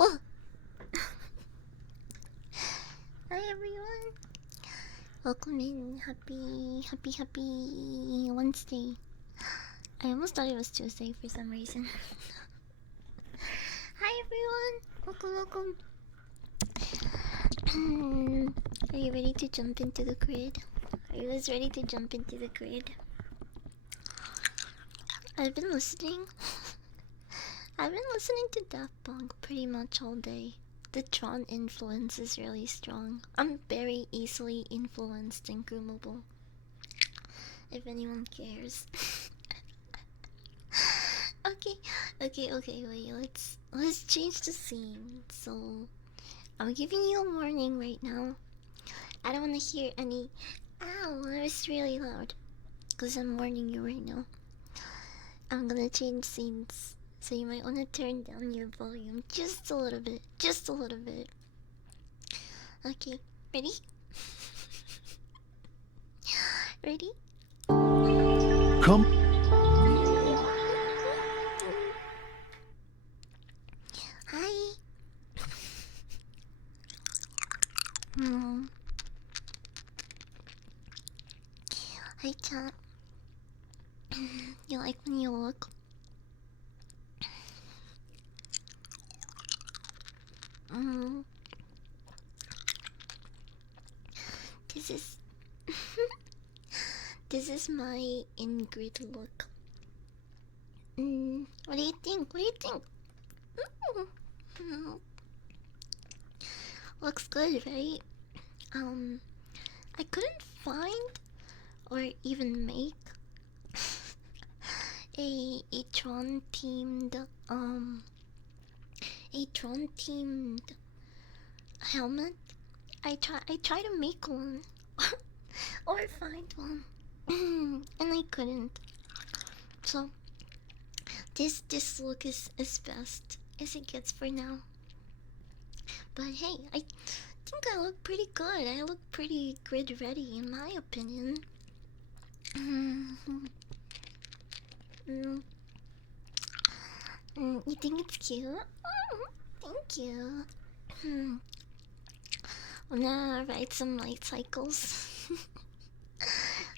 Oh. Hi everyone. Welcome in. Happy Wednesday. I almost thought it was Tuesday for some reason. Hi everyone. Welcome. Are you ready to jump into the grid? Are you guys ready to jump into the grid? I've been listening. I've been listening to Daft Punk pretty much all day. The Tron influence is really strong. I'm very easily influenced and groomable. If anyone cares. Okay, wait, let's change the scene. So I'm giving you a warning right now. I don't wanna hear any ow, that was really loud. Cause I'm warning you right now. I'm gonna change scenes. So you might wanna turn down your volume just a little bit. Just a little bit. Okay, ready? Ready? Come. Hi. Hmm. Hi, chat. You like when you look? Mm. This is this is my Ingrid look. What do you think? What do you think? Mm. Looks good, right? I couldn't find or even make a Tron themed helmet. I try to make one or find one, and I couldn't. So this look is best as it gets for now. But hey, I think I look pretty good. I look pretty grid ready in my opinion. Mm, you think it's cute? Thank you. Wanna ride some light cycles?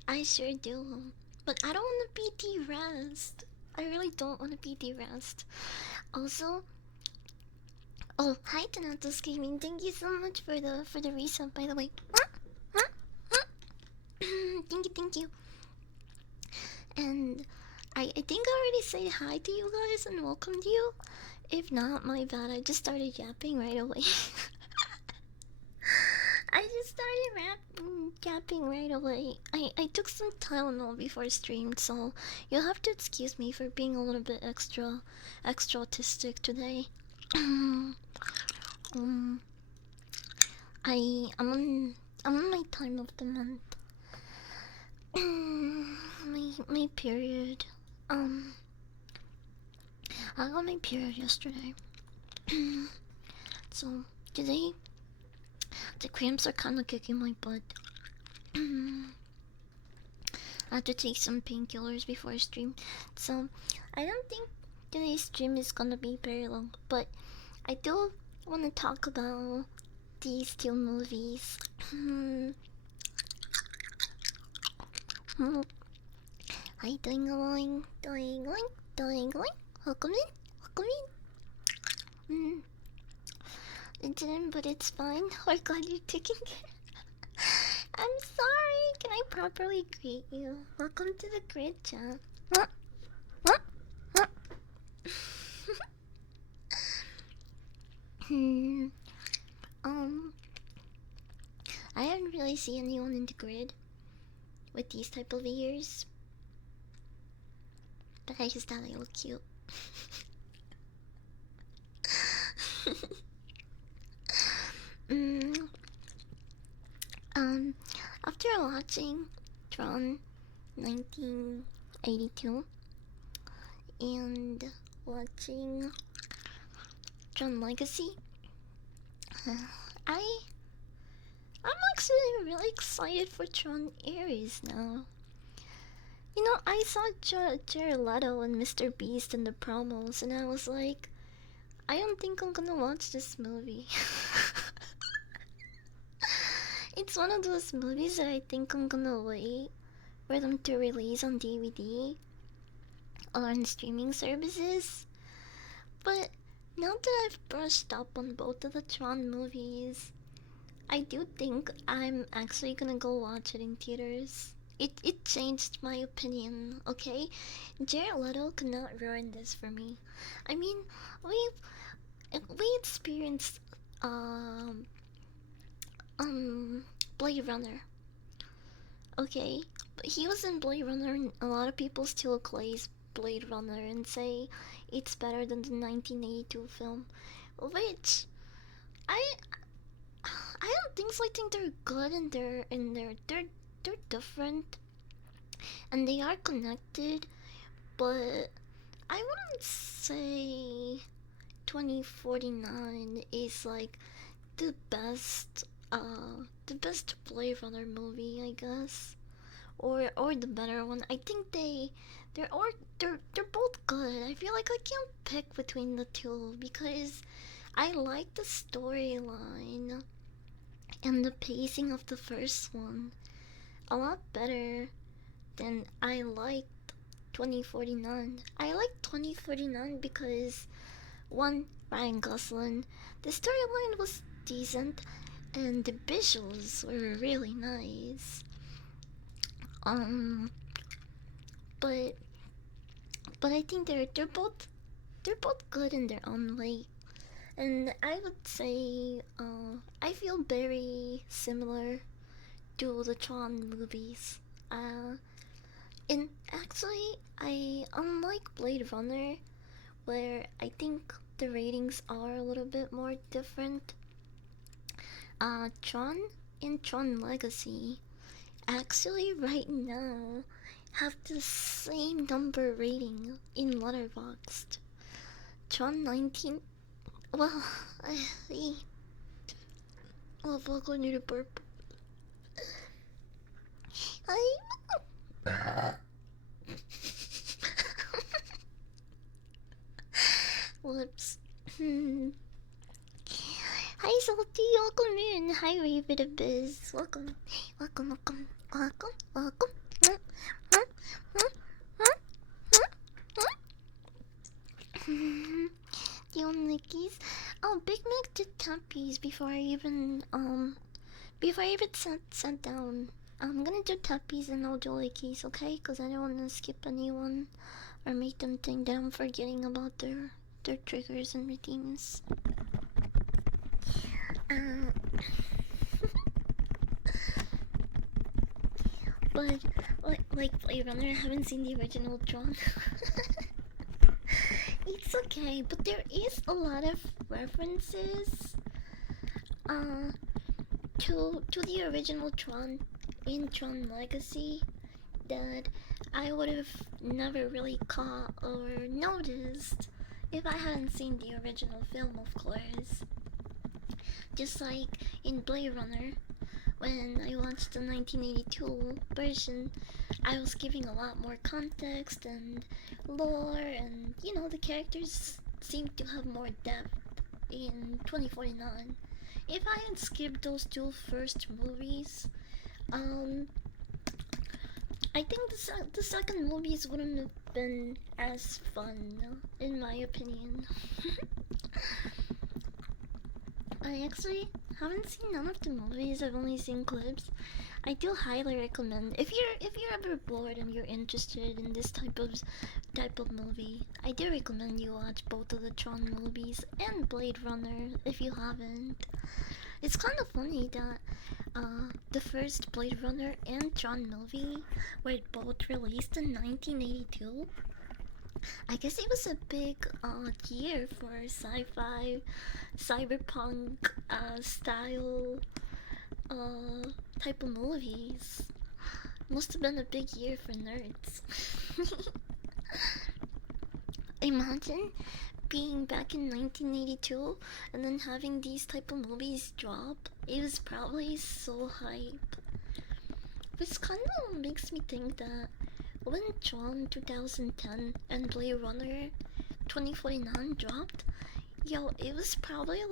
I sure do. But I don't wanna be de-rest. I really don't wanna be de-rest. Also, oh, hi Thanatos Gaming. Thank you so much for the resub, by the way. Thank you. And I think I already said hi to you guys and welcomed you. If not, my bad. I just started yapping right away. I just started yapping right away. I took some Tylenol before stream, so you'll have to excuse me for being a little bit extra autistic today. um, I'm on my time of the month. My period. I got my period yesterday. So today the cramps are kind of kicking my butt. I have to take some painkillers before I stream, so I don't think today's stream is gonna be very long. But I do want to talk about these two movies. Hi, doing going. Welcome in, welcome in. It didn't, but it's fine. We're glad you're taking care. I'm sorry. Can I properly greet you? Welcome to the grid chat. Hmm. Um. I haven't really seen anyone in the grid with these type of ears, but I just thought they look cute. mm, After watching Tron 1982 and watching Tron Legacy, I'm actually really excited for Tron Ares now. You know, I saw Jared Leto and Mr. Beast in the promos, and I was like, I don't think I'm gonna watch this movie. It's one of those movies that I think I'm gonna wait for them to release on DVD or on streaming services. But now that I've brushed up on both of the Tron movies, I do think I'm actually gonna go watch it in theaters. It changed my opinion, okay? Jared Leto could not ruin this for me. I mean, we experienced um um Blade Runner, okay? But he was in Blade Runner and a lot of people still glaze Blade Runner and say it's better than the 1982 film, which I I don't think so. I think they're good and they're different and they are connected, but I wouldn't say 2049 is like the best the best Blade Runner movie, I guess. Or the better one. I think they're or they're both good. I feel like I can't pick between the two because I like the storyline and the pacing of the first one a lot better than I liked 2049. I like 2049 because one, Ryan Gosling, the storyline was decent and the visuals were really nice. Um, but I think they're both good in their own way. And I would say I feel very similar to the Tron movies. Uh, and actually, I unlike Blade Runner, where I think the ratings are a little bit more different. Tron and Tron Legacy actually right now have the same number rating in Letterboxd. Tron 19. Well, I. Well, fuck, I need a burp. I. Whoops. Hi, Salty. Welcome in. Hi, Raven Abyss. Welcome. Welcome, welcome, welcome, welcome. The old Nickies. Oh, Big Mac did tappies before I even sat down. I'm gonna do tappies and no Jolikis, okay? Cause I don't wanna skip anyone or make them think that I'm forgetting about their triggers and routines. But like Blade Runner, I haven't seen the original Tron. It's okay, but there is a lot of references uh to the original Tron in Tron Legacy that I would have never really caught or noticed if I hadn't seen the original film, of course. Just like in Blade Runner, when I watched the 1982 version, I was giving a lot more context and lore, and you know, the characters seemed to have more depth in 2049. If I had skipped those two first movies, um, I think the second movies wouldn't have been as fun, in my opinion. I actually haven't seen none of the movies. I've only seen clips. I do highly recommend if you're ever bored and you're interested in this type of movie. I do recommend you watch both of the Tron movies and Blade Runner if you haven't. It's kind of funny that the first Blade Runner and Tron movie were both released in 1982. I guess it was a big year for sci-fi, cyberpunk style type of movies. Must have been a big year for nerds. Imagine being back in 1982 and then having these type of movies drop. It was probably so hype. Which kind of makes me think that when Tron 2010 and Blade Runner 2049 dropped, Yo, it was probably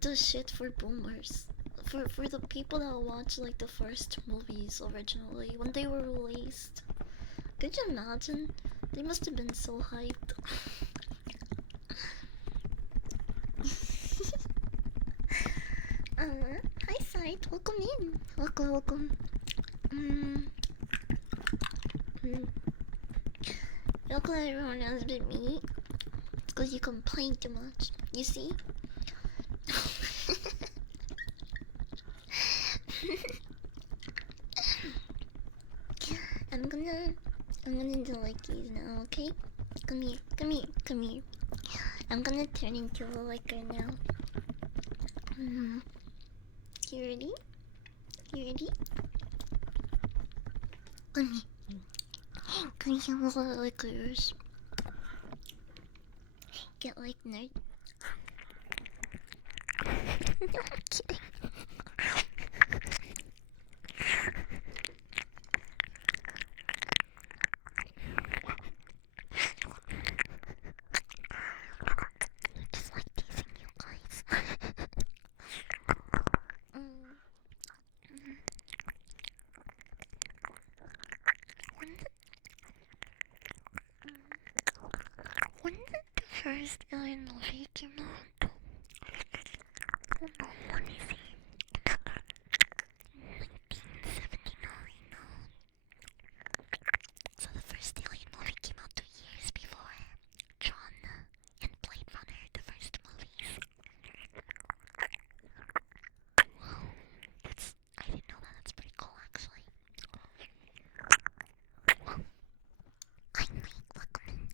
the shit for boomers. For the people that watched like the first movies originally when they were released. Could you imagine? They must have been so hyped. Hi Sight, welcome in. Welcome, welcome. Mm, mm. Welcome everyone else but me. It's cause you complain too much. You see? I'm gonna I'm gonna do like these now, okay? Come here, come here, come here. I'm gonna turn into a licker now. Mm. You ready? You ready? Come here. Come here, little lickers. Get like nerd. No, I'm kidding. Just like teasing you guys. mm. Mm. When did the first Alien movie come out? Oh no, let me see. 1979. So the first Alien movie came out 2 years before Tron and Blade Runner, the first movies. Wow, I didn't know that. That's pretty cool, actually. Kindly welcome in.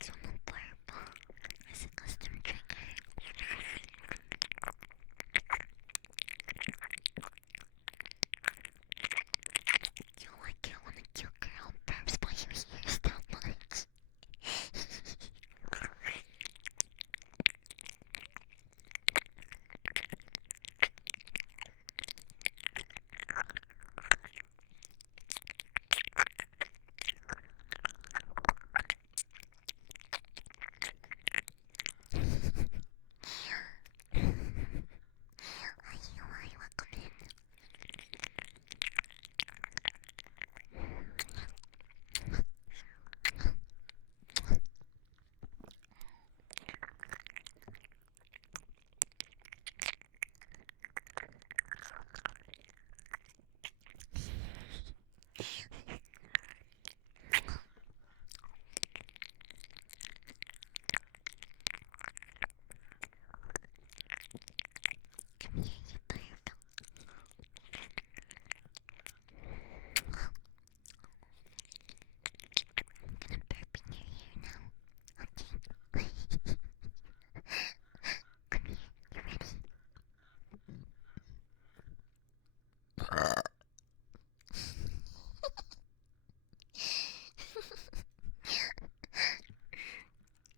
So no burp. It's a custom trigger. You like it when a cute girl burps by your ears that much? Hi, welcome in. Come here, you burp. I'm gonna burp in your ear now. Okay. Come here, you ready?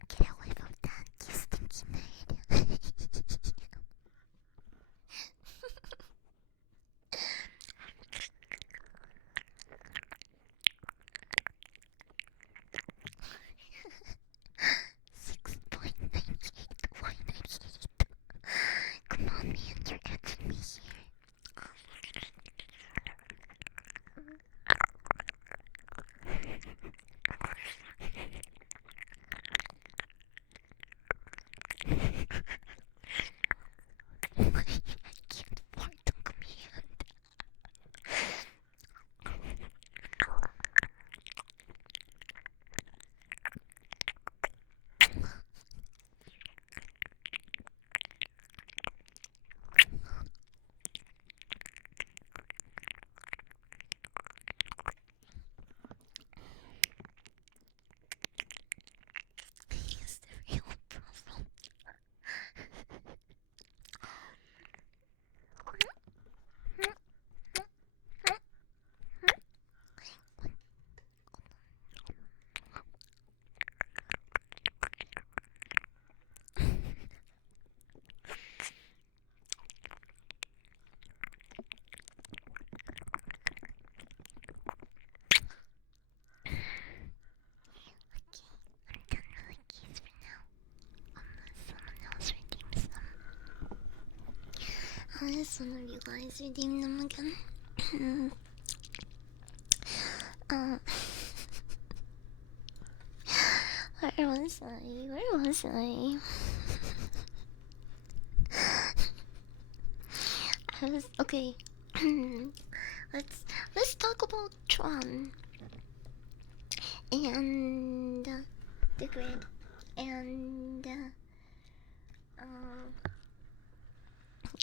Get away from that, you stinky nerd. $6.98. Come on, man, you're catching me here. I can't fart on command. Unless one of you guys redeem them again. uh, where was I? Where was I? I was okay. let's talk about Tron and the grid and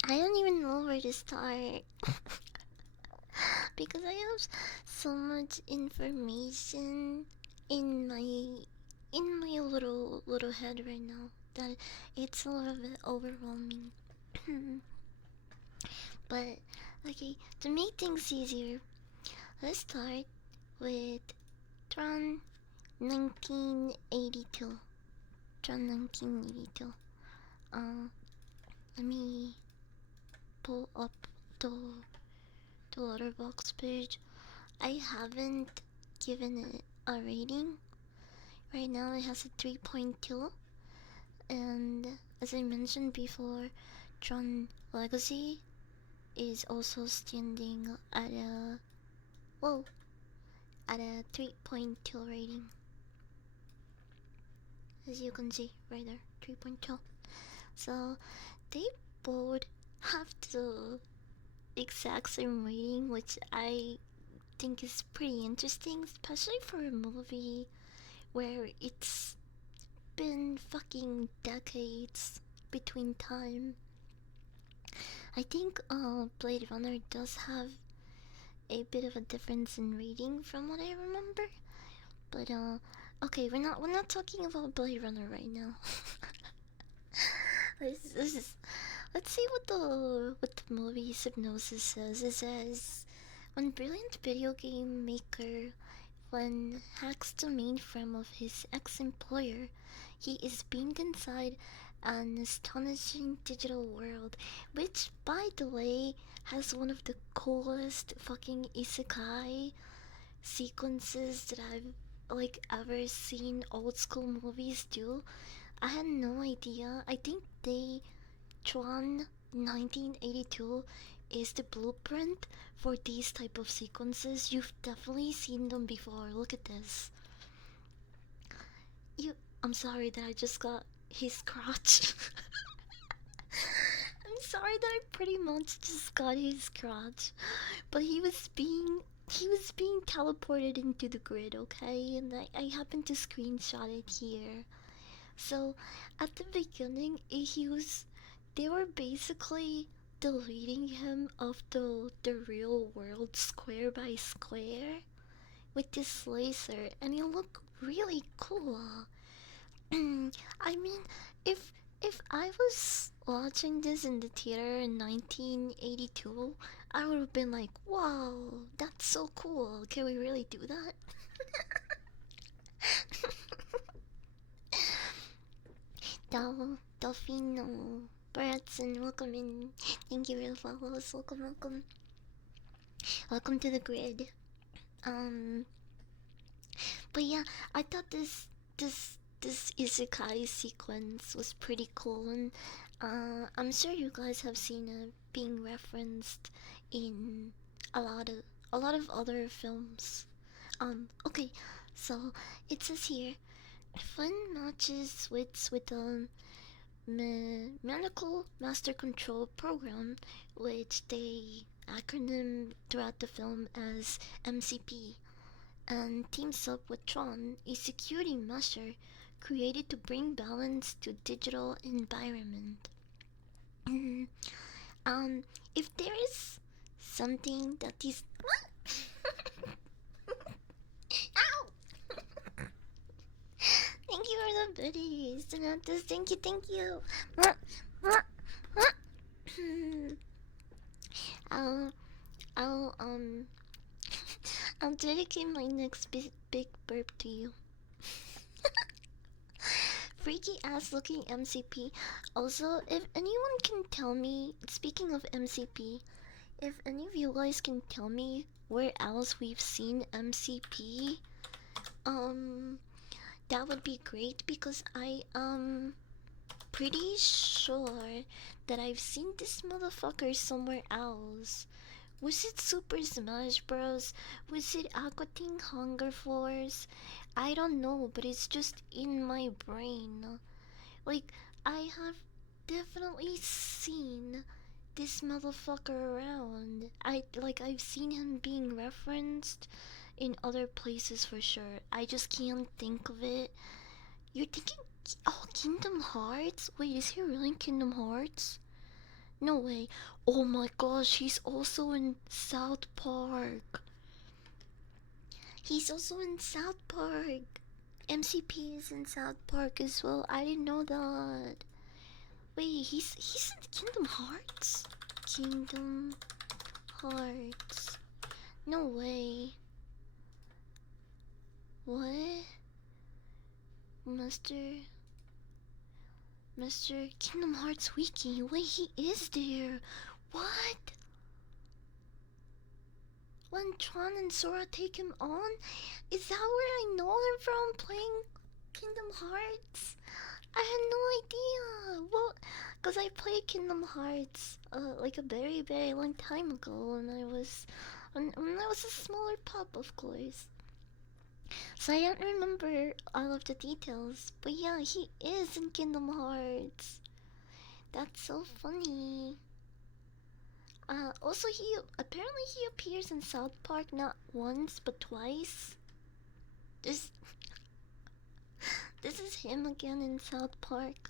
I don't even know where to start because I have so much information in my little head right now that it's a little bit overwhelming. But okay, to make things easier, let's start with Tron 1982. Tron 1982. Let me pull up the letterbox page. I haven't given it a rating. Right now it has a 3.2, and as I mentioned before, Tron Legacy is also standing at a whoa at a 3.2 rating. As you can see right there, 3.2. So they both have the exact same rating, which I think is pretty interesting, especially for a movie where it's been fucking decades between time. I think Blade Runner does have a bit of a difference in rating from what I remember. But okay, we're not talking about Blade Runner right now. let's see what the movie Hypnosis says. It says when brilliant video game maker when hacks the mainframe of his ex-employer, he is beamed inside an astonishing digital world, which, by the way, has one of the coolest fucking isekai sequences that I've like ever seen old school movies do. I had no idea. I think Tron 1982 is the blueprint for these type of sequences. You've definitely seen them before. Look at this. I'm sorry that I just got his crotch. I'm sorry that I pretty much just got his crotch. But he was being teleported into the grid, okay? And I happened to screenshot it here. So at the beginning, they were basically deleting him of the real world square by square with this laser, and it looked really cool. I mean, if I was watching this in the theater in 1982, I would have been like, "Wow, that's so cool! Can we really do that?" Delfino, Bratson, welcome in. Thank you for the follows. Welcome, welcome. Welcome to the grid. Um, but yeah, I thought this isekai sequence was pretty cool, and I'm sure you guys have seen it being referenced in a lot of other films. Okay, so it says here, fun matches with Medical Master Control Program, which they acronym throughout the film as MCP, and teams up with Tron, a security measure created to bring balance to digital environment. um, if there is something that is ow! Thank you for the goodies, Donatus. Thank you, thank you. I'll, I'll, I'll dedicate my next big burp to you. Freaky ass looking MCP. Also, if anyone can tell me, speaking of MCP, if any of you guys can tell me where else we've seen MCP, that would be great because pretty sure that I've seen this motherfucker somewhere else. Was it Super Smash Bros? Was it Aqua Teen Hunger Force? I don't know, but it's just in my brain. Like, I have definitely seen this motherfucker around. I've seen him being referenced in other places for sure. I just can't think of it. You're thinking, oh, Kingdom Hearts? Wait, is he really in Kingdom Hearts? No way. Oh my gosh, he's also in South Park. He's also in South Park. MCP is in South Park as well. I didn't know that. Wait, he's in Kingdom Hearts? Kingdom Hearts. No way. What? Mr. Kingdom Hearts Wiki. Wait, he is there. What? When Tron and Sora take him on? Is that where I know him from playing Kingdom Hearts? I had no idea. Well, because I played Kingdom Hearts like a very, very long time ago when when I was a smaller pup, of course. So I don't remember all of the details. But yeah, he is in Kingdom Hearts. That's so funny. Also he apparently he appears in South Park not once but twice. This this is him again in South Park.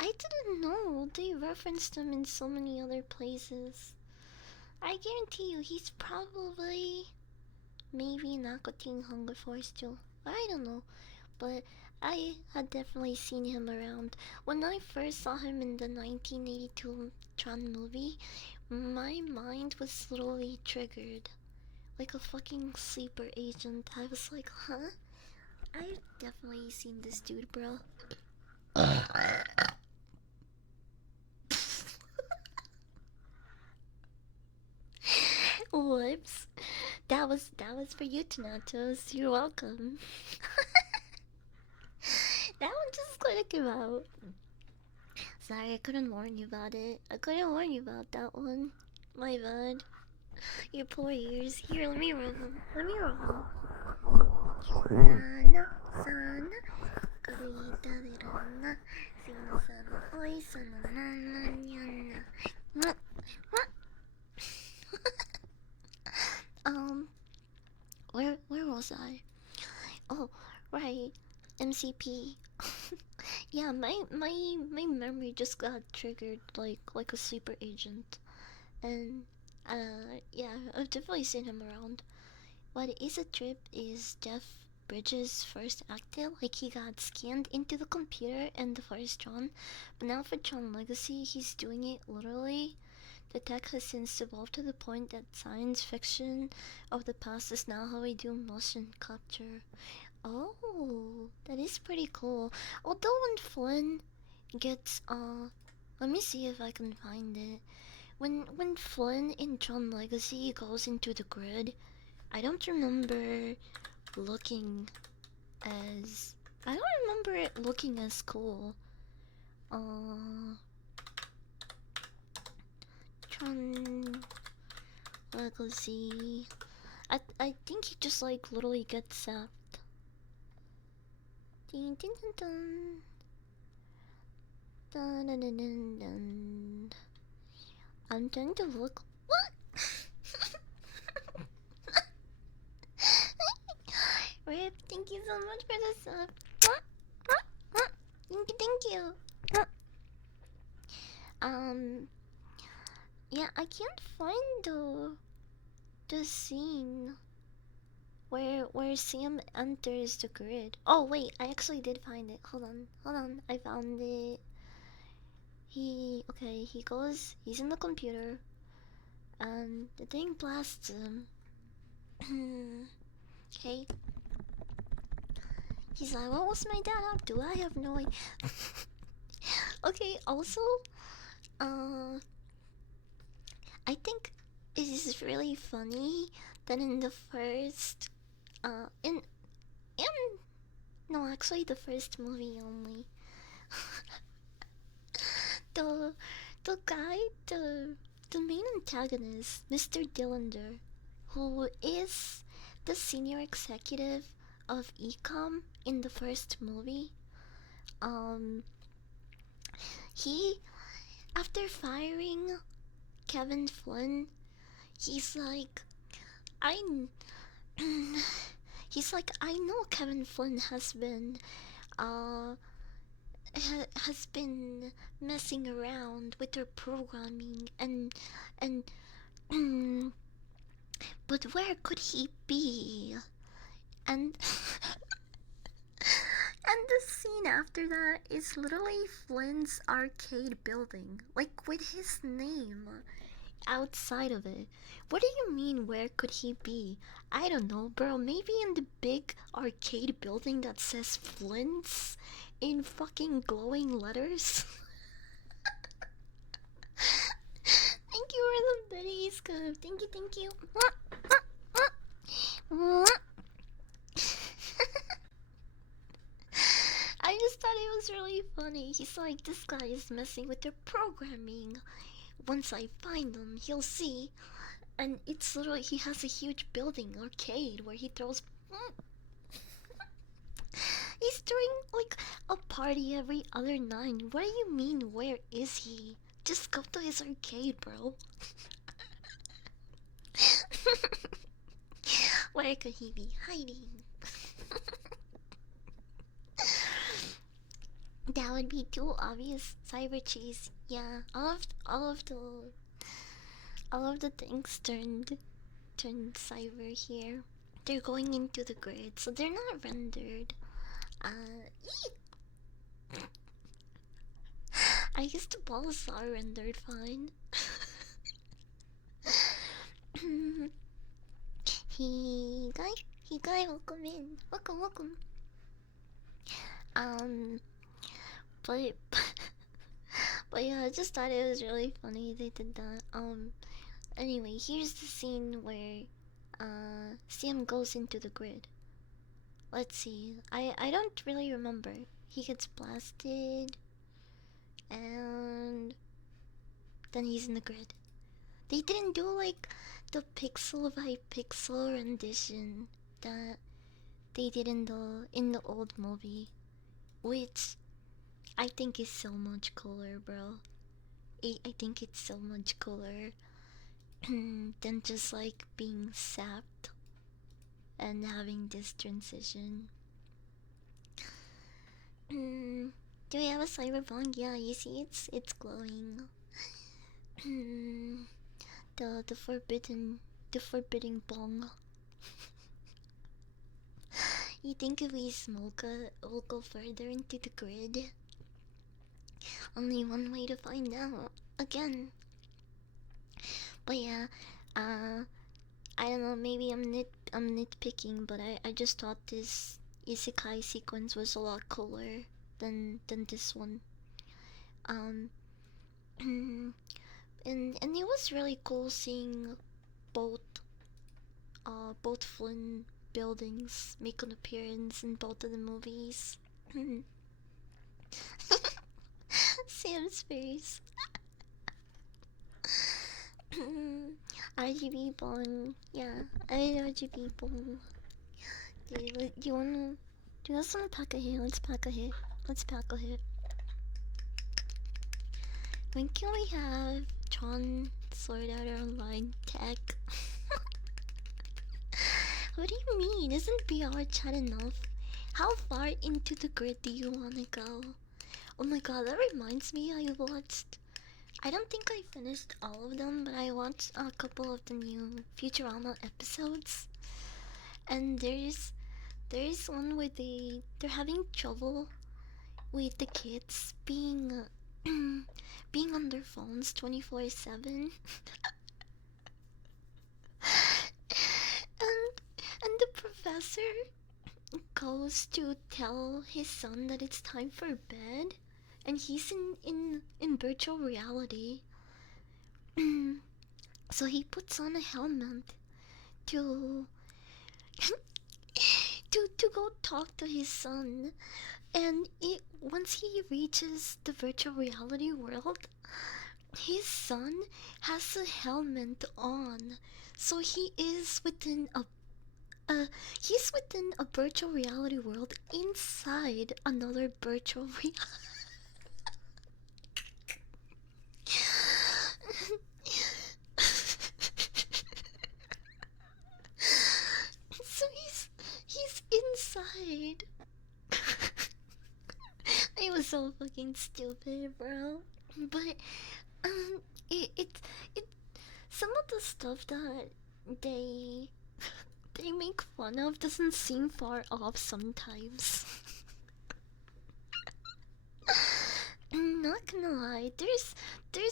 I didn't know they referenced him in so many other places. I guarantee you he's probably maybe in Aqua Teen Hunger Force too. I don't know. But I had definitely seen him around. When I first saw him in the 1982 Tron movie, my mind was slowly triggered. Like a fucking sleeper agent. I was like, huh? I've definitely seen this dude, bro. Whoops. That was for you, Tanatos. You're welcome. That one just kind of came out. Sorry, I couldn't warn you about it. I couldn't warn you about that one. My bad. Your poor ears. Here, let me roll them. Let me roll them. Sana, sana, karita de rana, sina sana, oi sana, nana, nyana. Mwah, mwah. Where was I? Oh, right, MCP. Yeah, my memory just got triggered like a sleeper agent, and yeah, I've definitely seen him around. What is a trip is Jeff Bridges' first active, like he got scanned into the computer in the first Tron, but now for Tron Legacy, he's doing it literally. The tech has since evolved to the point that science fiction of the past is now how we do motion capture. Oh, that is pretty cool. Although when Flynn gets let me see if I can find it. When Flynn in Tron Legacy goes into the grid, I don't remember looking as I don't remember it looking as cool. Tron Legacy. I think he just like literally gets zapped. Dun, dun, dun, dun. Dun, dun, dun, dun, dun. I'm trying to look. What? Rip, thank you so much for the sub. Thank you. Yeah, I can't find the scene where Sam enters the grid. Oh wait, I actually did find it. Hold on, I found it. He goes, he's in the computer, and the thing blasts him. Okay. He's like, what was my dad up to? I have no idea. Okay, also, I think it is really funny that in the first, in, no, actually the first movie only, the the guy, the main antagonist, Mr. Dillander, who is the senior executive of Ecom in the first movie. Um, he after firing Kevin Flynn, he's like, I. He's like, I know Kevin Flynn uh, has been messing around with their programming and but where could he be? And and the scene after that is literally Flynn's arcade building, like with his name outside of it. What do you mean, where could he be? I don't know, bro. Maybe in the big arcade building that says Flynn's in fucking glowing letters? Thank you for the Betty Scoop. Thank you, thank you. I just thought it was really funny. He's like, this guy is messing with their programming. Once I find him, he'll see. And it's literally, he has a huge building arcade where he throws. He's throwing like a party every other night. What do you mean, where is he? Just go to his arcade, bro. Where could he be hiding? That would be too obvious. Cyber cheese. Yeah, all of the things turned cyber here. They're going into the grid, so they're not rendered. I guess the balls are rendered fine. Hey guy, welcome in. Welcome. Um, but but yeah, I just thought it was really funny they did that. Anyway, here's the scene where Sam goes into the grid. Let's see. I don't really remember. He gets blasted and then he's in the grid. They didn't do like the pixel by pixel rendition that they did in the old movie, which I think is so much cooler, bro. I think it's so much cooler than just like being sapped and having this transition. Do we have a cyberpunk? Yeah, you see, it's glowing. The forbidden bong. You think if we smoke it, we'll go further into the grid? Only one way to find out. Again. But yeah, I don't know. Maybe I'm nitpicking, but I just thought this isekai sequence was a lot cooler than this one. Um, and it was really cool seeing both both Flynn buildings make an appearance in both of the movies. Sam's face. RGB bone. Yeah, I RGB bone. Do you wanna? Do you guys wanna pack a hit? Let's pack a hit. Let's pack a hit. When can we have Tron Sword Art Online tech? What do you mean? Isn't BR chat enough? How far into the grid do you wanna go? Oh my god, that reminds me, I don't think I finished all of them, but I watched a couple of the new Futurama episodes. And there's one where they're having trouble with the kids being being on their phones 24/7. And the professor goes to tell his son that it's time for bed, and he's in virtual reality. So he puts on a helmet to to go talk to his son, And once he reaches the virtual reality world, his son has a helmet on, so he's within a virtual reality world inside another virtual reality. So he's inside. I was so fucking stupid, bro. But it some of the stuff that they they make fun of doesn't seem far off sometimes. Not gonna lie, there's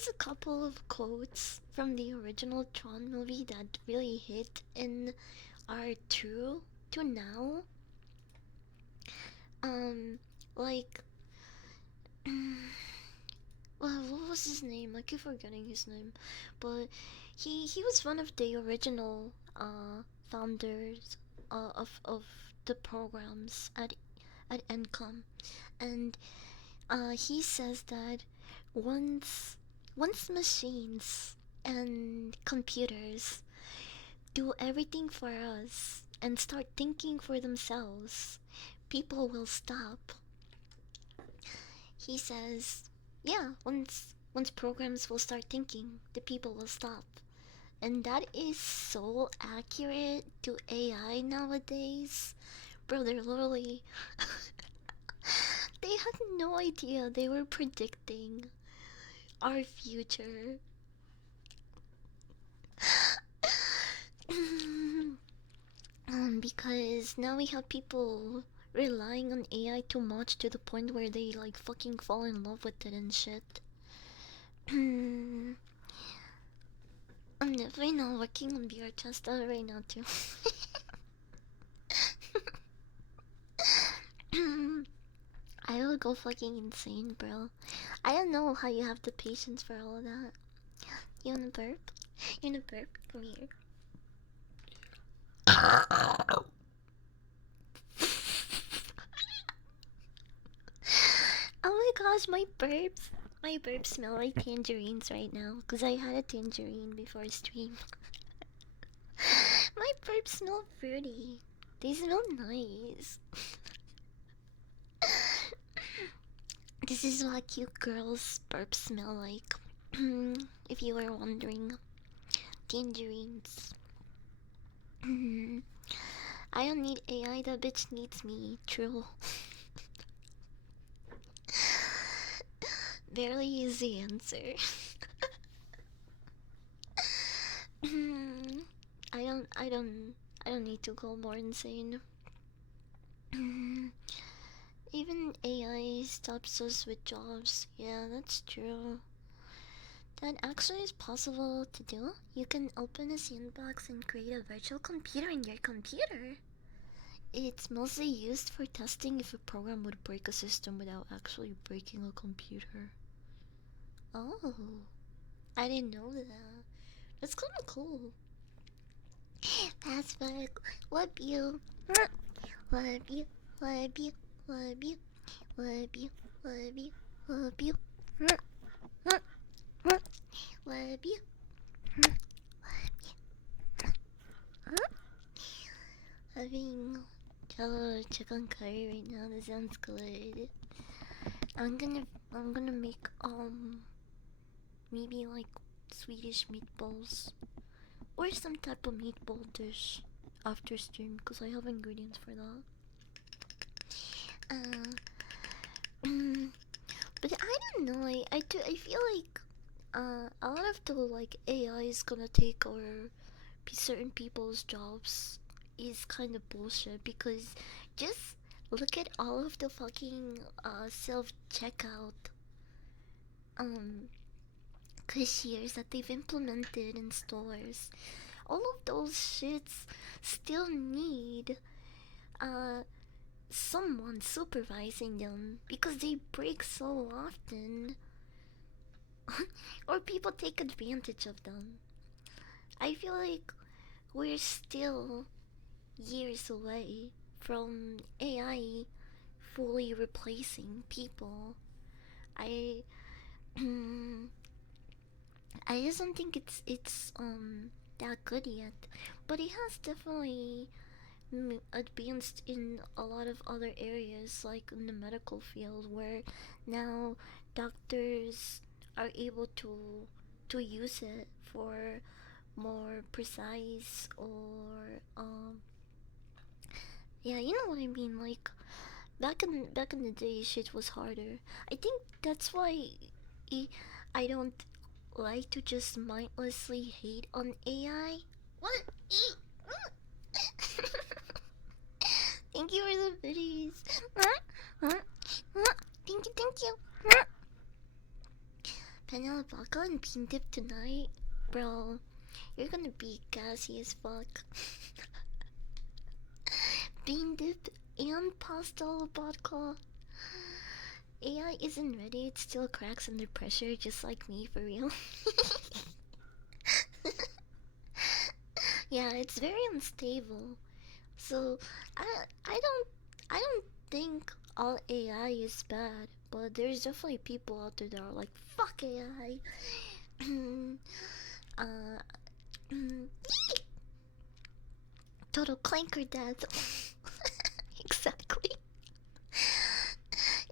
a couple of quotes from the original Tron movie that really hit and are true to now. Um, like, well, what was his name? I keep forgetting his name, but he was one of the original founders of the programs at Encom, and he says that once once machines and computers do everything for us and start thinking for themselves, people will stop. He says, yeah, once programs will start thinking, the people will stop. And that is so accurate to AI nowadays. Bro, they're literally they had no idea they were predicting our future. Because now we have people relying on AI too much to the point where they like fucking fall in love with it and shit. I'm definitely not working on VR Chesta right now too. I will go fucking insane, bro. I don't know how you have the patience for all of that. You wanna burp? You wanna burp? Come here. Oh my gosh, my burps smell like tangerines right now. Cause I had a tangerine before stream. My burps smell fruity. They smell nice. This is what cute girls' burps smell like. If you were wondering, tangerines. I don't need AI, that bitch needs me. True. Barely is the answer. I don't I don't I don't need to go more insane. Even AI stops us with jobs. Yeah, that's true. That actually is possible to do. You can open a sandbox and create a virtual computer in your computer. It's mostly used for testing if a program would break a system without actually breaking a computer. Oh, I didn't know that. That's kind of cool. Password, love you. Love you, love you, love you, love you, love you, love you. Love you. Having jello chicken curry right now. That sounds good. I'm gonna make maybe like Swedish meatballs or some type of meatball dish after stream because I have ingredients for that. But I don't know. I feel like a lot of the like AI is gonna take over certain people's jobs is kind of bullshit because just look at all of the fucking self checkout um cashiers that they've implemented in stores. All of those shits still need uh someone supervising them because they break so often or people take advantage of them. I feel like we're still years away from AI fully replacing people. I I just don't think it's that good yet, but it has definitely advanced in a lot of other areas, like in the medical field, where now doctors are able to use it for more precise or yeah, you know what I mean. Like back in the day, shit was harder. I think that's why I, I don't like to just mindlessly hate on AI. What? Thank you for the biddies. Thank you. Penelope and bean dip tonight, bro. You're gonna be gassy as fuck. Bean dip and pasta vodka. AI isn't ready. It still cracks under pressure, just like me, for real. Yeah, it's very unstable. So I don't think all AI is bad, but there's definitely people out there that are like fuck AI. uh, Total clanker death. Exactly.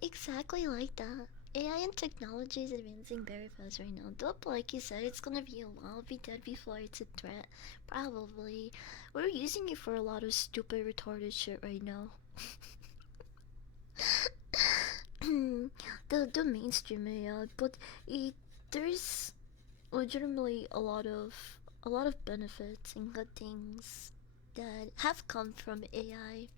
Exactly like that. AI and technology is advancing very fast right now. Though, like you said, it's gonna be a while. Be dead before it's a threat. Probably. We're using it for a lot of stupid, retarded shit right now. The mainstream AI, but there's legitimately a lot of benefits and good things that have come from AI.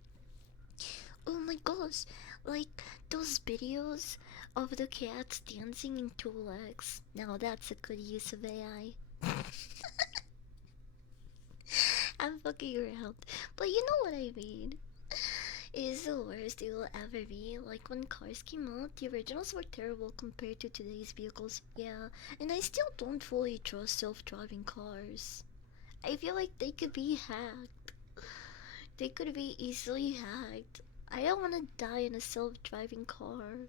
Oh my gosh, like those videos of the cats dancing in two legs. Now that's a good use of AI. I'm fucking around. But you know what I mean. It is the worst it will ever be. Like when cars came out, the originals were terrible compared to today's vehicles. Yeah, and I still don't fully trust self-driving cars. I feel like they could be hacked. They could be easily hacked. I don't want to die in a self-driving car.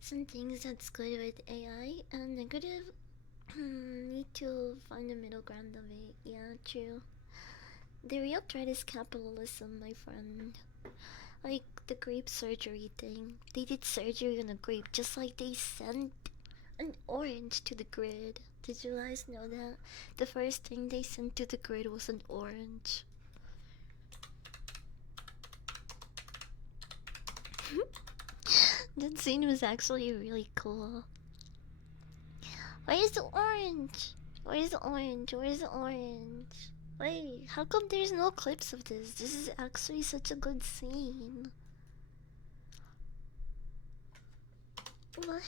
Some things that's good with AI and negative. Need to find the middle ground of it. Yeah, true. The real threat is capitalism, my friend. Like the grape surgery thing. They did surgery on a grape just like they sent an orange to the grid. Did you guys know that? The first thing they sent to the grid was an orange. That scene was actually really cool. Where's the orange? Where's the orange? Where's the orange? Wait, how come there's no clips of this? This is actually such a good scene. What?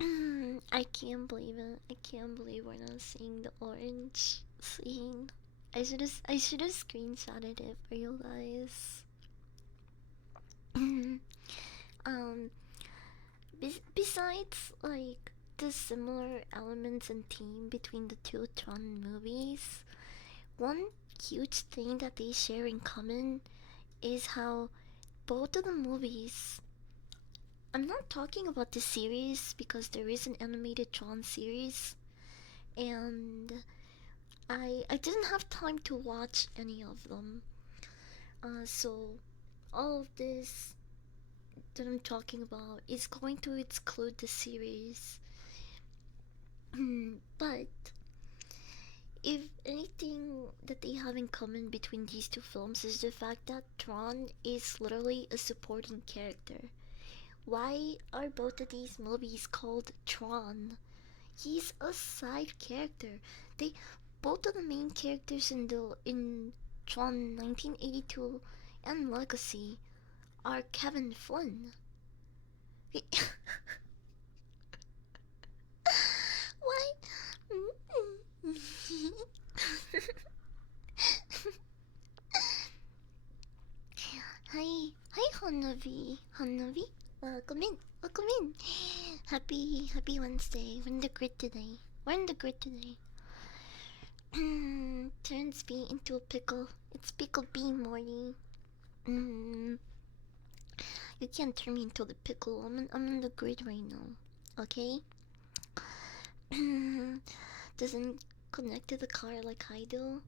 No! I can't believe it. I can't believe we're not seeing the orange scene. I should have screenshotted it for you guys. um Besides, like, the similar elements and theme between the two Tron movies, one huge thing that they share in common is how both of the movies. I'm not talking about the series because there is an animated Tron series, and I didn't have time to watch any of them. So all of this that I'm talking about is going to exclude the series. But if anything that they have in common between these two films is the fact that Tron is literally a supporting character. Why are both of these movies called Tron? He's a side character. They both of the main characters in Tron 1982 and Legacy are Kevin Flynn. What? Hi, Hanavi. Welcome in, welcome in. Happy Wednesday. We're in the grid today. We're in the grid today. turns me into a pickle. It's pickle bean morning. Mm, you can't turn me into the pickle. I'm in the grid right now. Okay? Doesn't connect to the car like I do.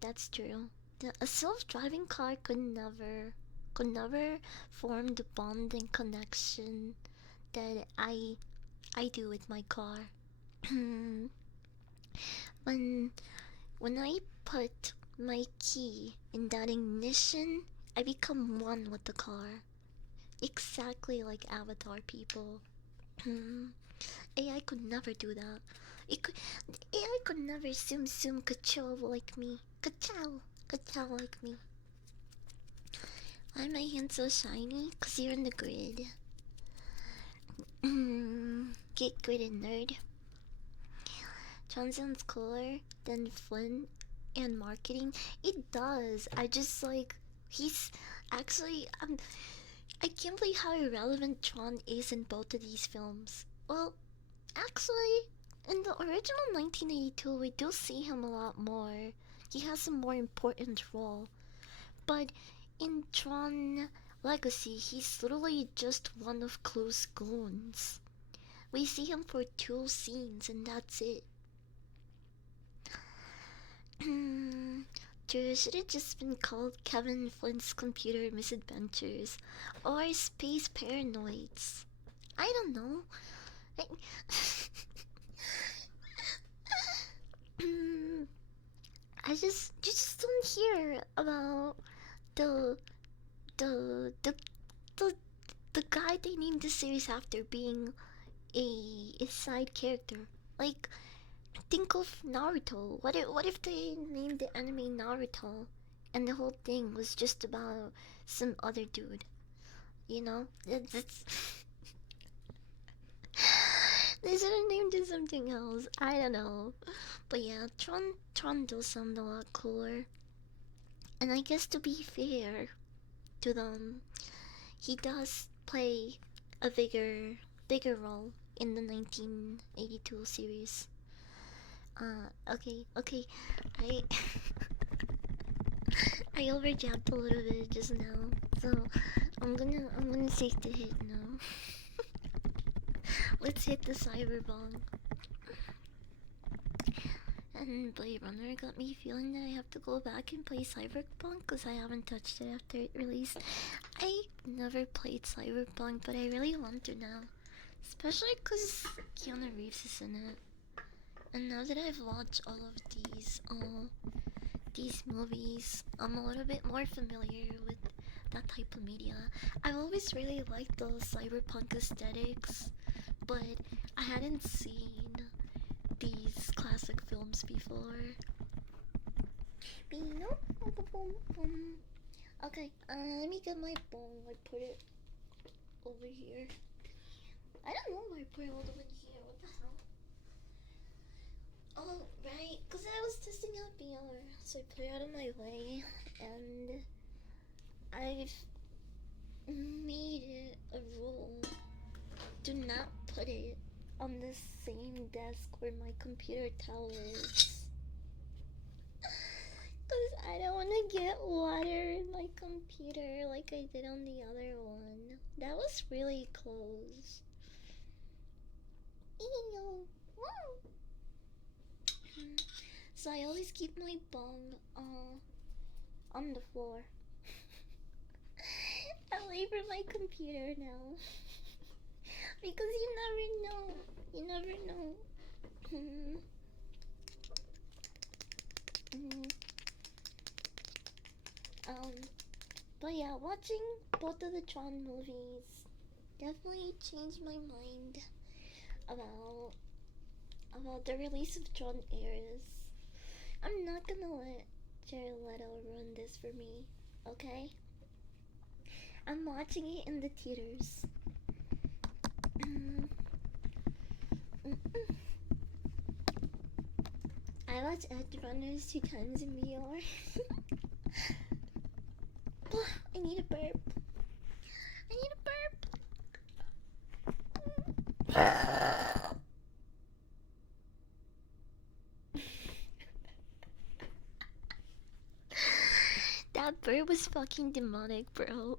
That's true. A self-driving car could never form the bonding connection that I do with my car. when when I put my key in that ignition, I become one with the car. Exactly like Avatar people. AI could never do that. It could AI could never zoom ka-chow like me. Ka-chow like me. Why are my hands so shiny? Cause you're in the grid. Get grid nerd. John sounds cooler than Flynn and marketing. It does. I just like he's actually I can't believe how irrelevant Tron is in both of these films. Well, actually, in the original 1982, we do see him a lot more. He has a more important role. But in Tron Legacy, he's literally just one of Clue's goons. We see him for 2 scenes and that's it. Drew should have just been called Kevin Flint's Computer Misadventures or Space Paranoids. I don't know. I, I just don't hear about the the the the the guy they named the series after being a side character. Like, think of Naruto. What if they named the anime Naruto, and the whole thing was just about some other dude? You know, it's they should have named it something else. I don't know, but yeah, Tron does sound a lot cooler. And I guess to be fair to them, he does play a bigger role in the 1982 series. Okay. I I overjacked a little bit just now, so I'm gonna take the hit now. Let's hit the cyberbong. And Blade Runner got me feeling that I have to go back and play Cyberpunk because I haven't touched it after it released. I never played Cyberpunk, but I really want to now, especially because Keanu Reeves is in it. And now that I've watched all of these movies, I'm a little bit more familiar with that type of media. I've always really liked the cyberpunk aesthetics, but I hadn't seen these classic films before. Okay, let me get my bong. I put it over here. I don't know why I put it all over here. What the hell? Oh, right, because I was testing out VR, so I put it out of my way, and I've made it a rule. Do not put it on the same desk where my computer tower is. Because I don't want to get water in my computer like I did on the other one. That was really close. Ew. So I always keep my bong on the floor. Away from my computer now. Because you never know. You never know. But yeah, watching both of the Tron movies definitely changed my mind about the release of Tron Eras. I'm not gonna let Jared Leto ruin this for me, okay? I'm watching it in the theaters. I watched Edge Runners 2 times in VR. I need a burp. I need a burp. bird was fucking demonic, bro.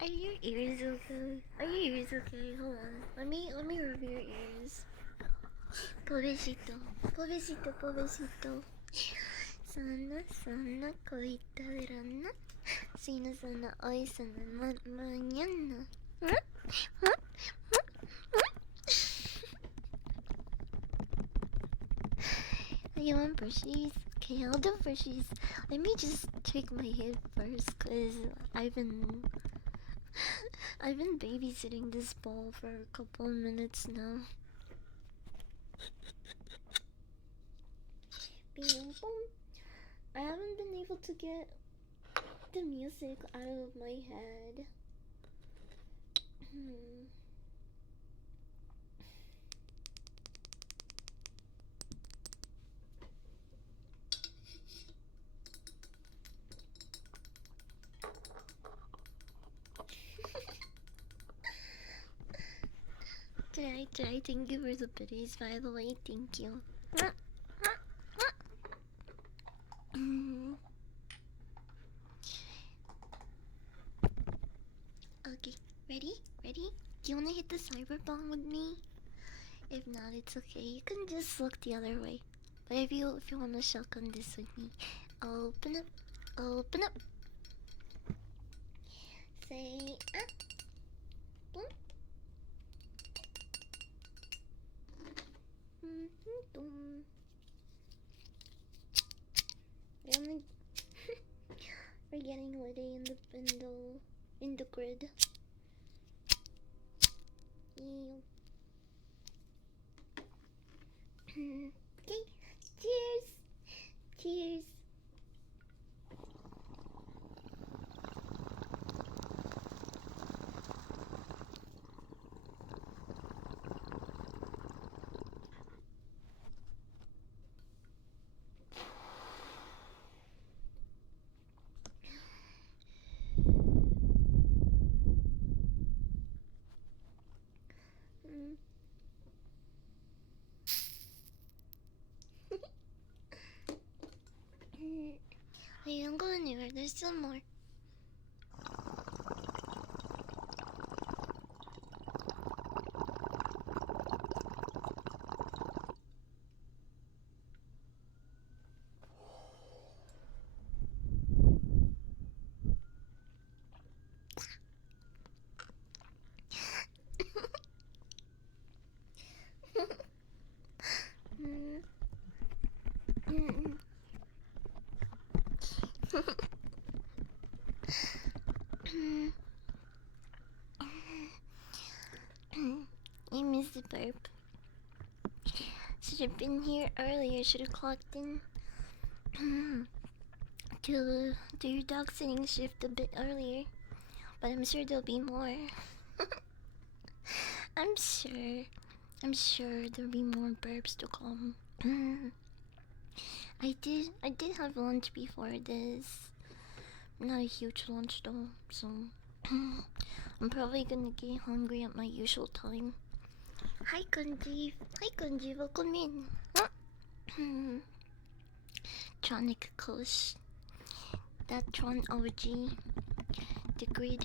Are your ears okay? Are your ears okay? Hold on. Let me rub your ears. Pobrecito, pobrecito, pobrecito. Sana, sana, colita de rana. Sino sana hoy, sana mañana. You want brushies? Okay, I'll do brushies. Let me just check my head first, cause I've been babysitting this ball for a couple of minutes now. Bing boom. I haven't been able to get the music out of my head. Try. Thank you for the biddies, by the way. Thank you. Okay, ready? Ready? Do you wanna hit the cyber bomb with me? If not, it's okay. You can just look the other way. But if you wanna shotgun this with me, open up, open up. Say up, boom. Boom. We're getting ready in the grid. Okay, cheers! Cheers! Wait, don't go anywhere. There's still more. I missed the burp. Should have been here earlier. Should have clocked in to do your dog sitting shift a bit earlier. But I'm sure there'll be more. I'm sure there'll be more burps to come. I did have lunch before this. Not a huge lunch though, so I'm probably gonna get hungry at my usual time. Hi Kunji, welcome in. Tronic Kush, that Tron OG, the grid,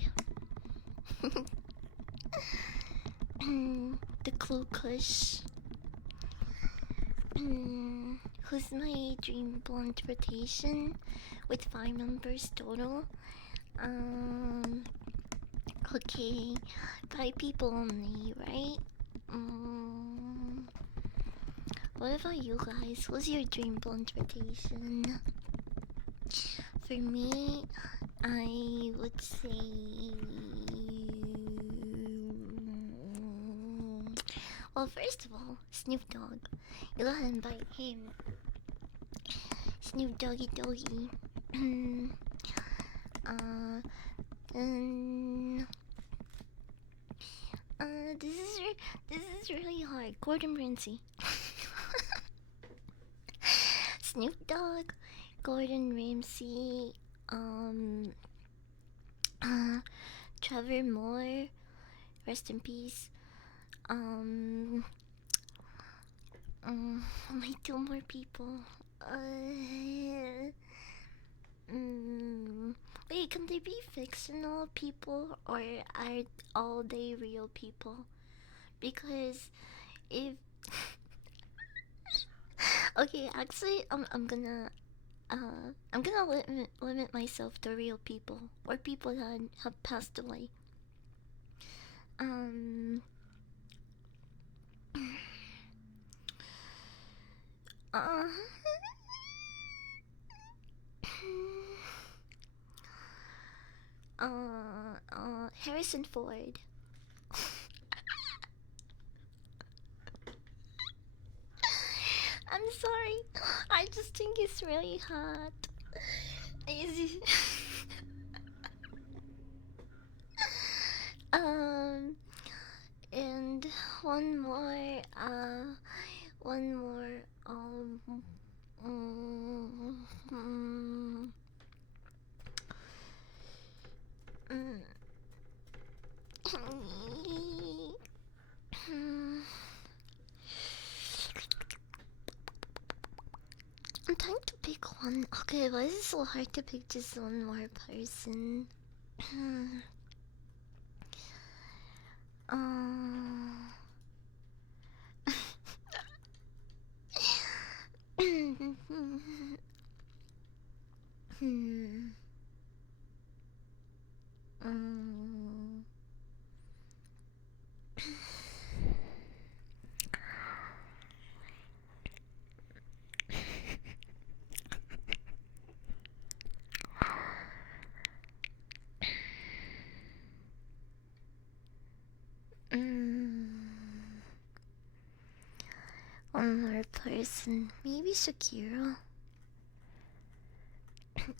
the Clue Kush. Who's my dream blonde rotation with 5 members total? Okay, 5 people only, right? What about you guys? Who's your dream blonde rotation? For me, I would say. Well, first of all, Snoop Dogg. You gotta invite him. Snoop Doggy Doggy. And this is really hard. Gordon Ramsay. Snoop Dogg, Gordon Ramsay, Trevor Moore, rest in peace. Only 2 more people. Wait, can they be fictional people or are all they real people? Because if okay, actually, I'm gonna limit myself to real people or people that have passed away. Um, uh, Harrison Ford. I'm sorry. I just think he's really hot. Is um, and one more, one more, mm, mm, mm, I'm trying to pick one. Okay, why is it so hard to pick just one more person? um. Hmm. Um. One more person. Maybe Shakira.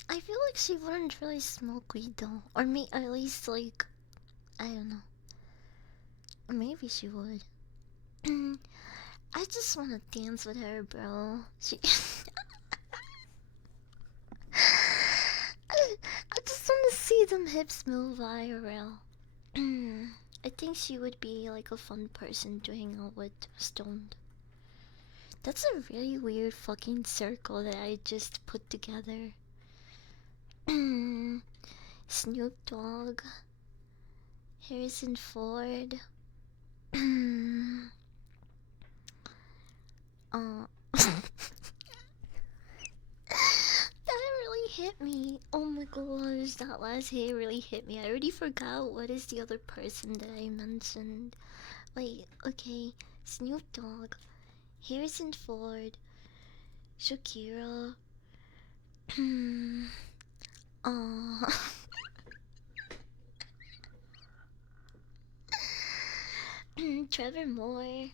I feel like she wouldn't really smoke weed though. Or at least like I don't know. Or maybe she would. I just wanna dance with her, bro. She I just wanna see them hips move IRL. I think she would be like a fun person to hang out with stoned. That's a really weird fucking circle that I just put together. Snoop Dogg, Harrison Ford. That really hit me. Oh my gosh, that last hit really hit me. I already forgot what is the other person that I mentioned. Wait, okay. Snoop Dogg, Harrison Ford, Shakira. Aw. Trevor Moore.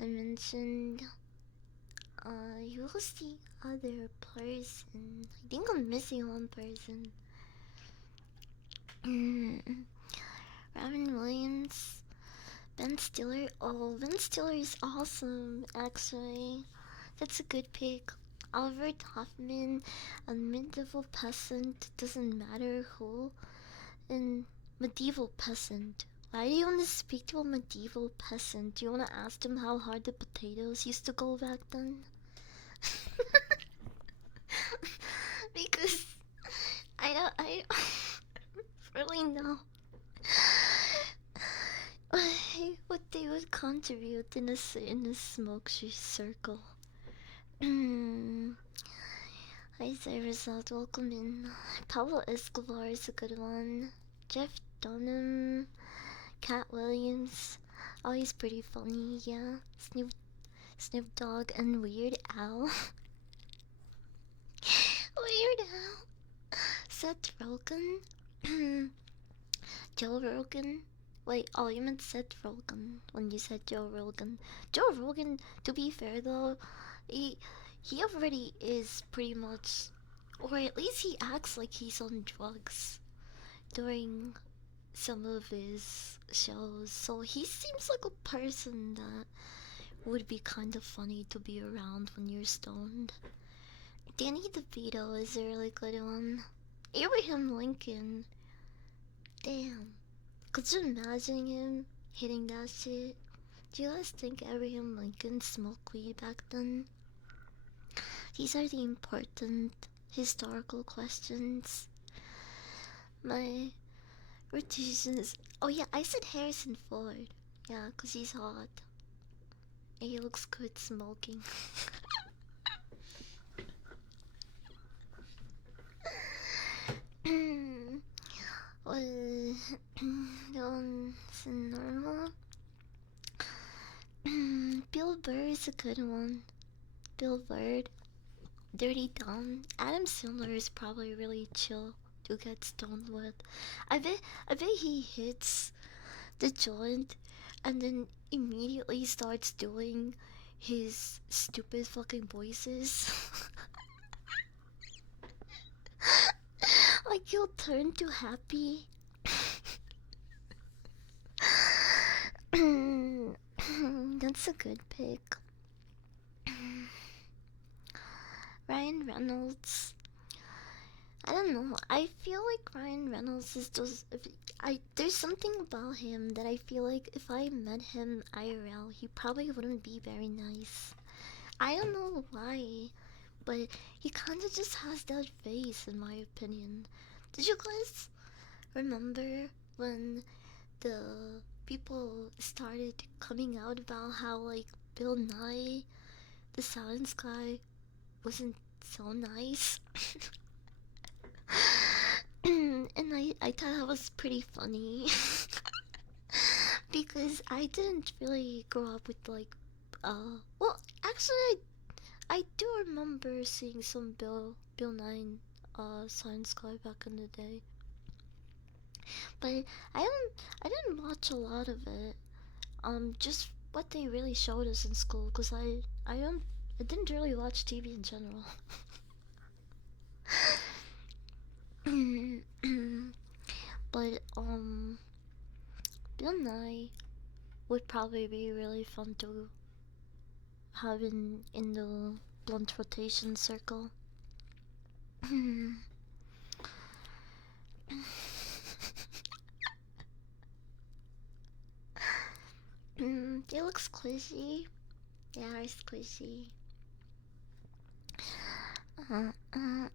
I mentioned. Who's the other person? I think I'm missing one person. Robin Williams. Ben Stiller. Oh, Ben Stiller is awesome, actually. That's a good pick. Albert Hoffman, a medieval peasant, doesn't matter who. And medieval peasant. Why do you want to speak to a medieval peasant? Do you want to ask them how hard the potatoes used to go back then? Because I don't really know what they would contribute in a smoke circle. Hi Cyrusot, welcome in. Pablo Escobar is a good one. Jeff Dunham, Cat Williams. Oh, he's pretty funny, yeah. Snoop Dogg and Weird Al. Weird Al. Seth Rogen. Joe Rogan. Wait, oh, you meant Seth Rogen when you said Joe Rogan. Joe Rogan, to be fair though, he already is pretty much, or at least he acts like he's on drugs during some of his shows. So he seems like a person that would be kind of funny to be around when you're stoned. Danny DeVito is a really good one. Abraham Lincoln. Damn. Could you imagine him hitting that shit? Do you guys think Abraham Lincoln smoked weed back then? These are the important historical questions. My rotation is. Oh, yeah, I said Harrison Ford. Yeah, because he's hot. And he looks good smoking. Well, it's normal. Bill Burr is a good one. Bill Burr, Dirty Dom. Adam Sandler is probably really chill to get stoned with. I bet he hits the joint and then immediately starts doing his stupid fucking voices. Like he'll turn to happy. That's a good pick. Ryan Reynolds. I don't know. I feel like Ryan Reynolds is just. There's something about him that I feel like if I met him IRL, he probably wouldn't be very nice. I don't know why, but he kind of just has that face, in my opinion. Did you guys remember when the people started coming out about how like Bill Nye, the science guy, wasn't so nice? And I thought that was pretty funny. Because I didn't really grow up with like well actually I do remember seeing some Bill Nye science guy back in the day. But I didn't watch a lot of it. Just what they really showed us in school, because I didn't really watch TV in general. But Bill Nye would probably be really fun to have in the blunt rotation circle. It looks squishy. They are squishy. Uh, uh,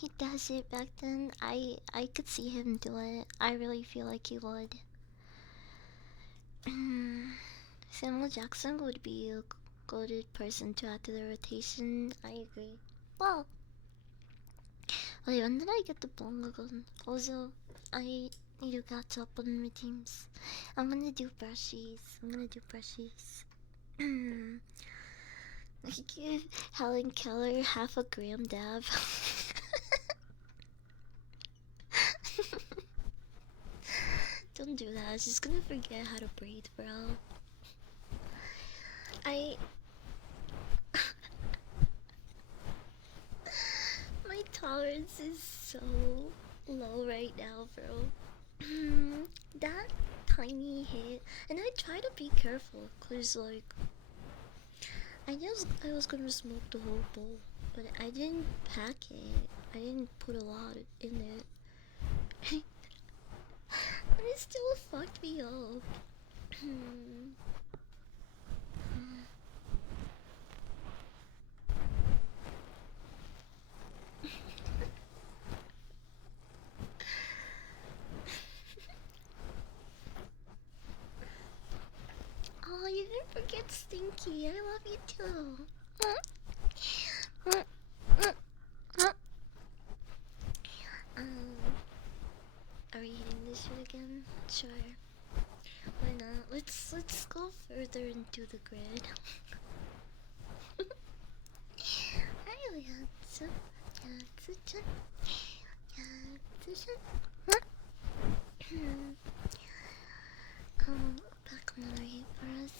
he does it back then. I could see him do it. I really feel like he would. Samuel Jackson would be a good person to add to the rotation. I agree. Well, wait, when did I get the bongo gun? Also, I need to catch up on my teams. I'm gonna do brushies. I give Helen Keller half a gram dab. Don't do that. She's gonna forget how to breathe, bro. My tolerance is so low right now, bro. That tiny hit, and I try to be careful, cause like I was gonna smoke the whole bowl, but I didn't pack it. I didn't put a lot in it. But it still fucked me up. Oh, you didn't forget Stinky. I love you too. Are we hitting this shit again? Sure. Why not? Let's go further into the grid. Back another hit for us.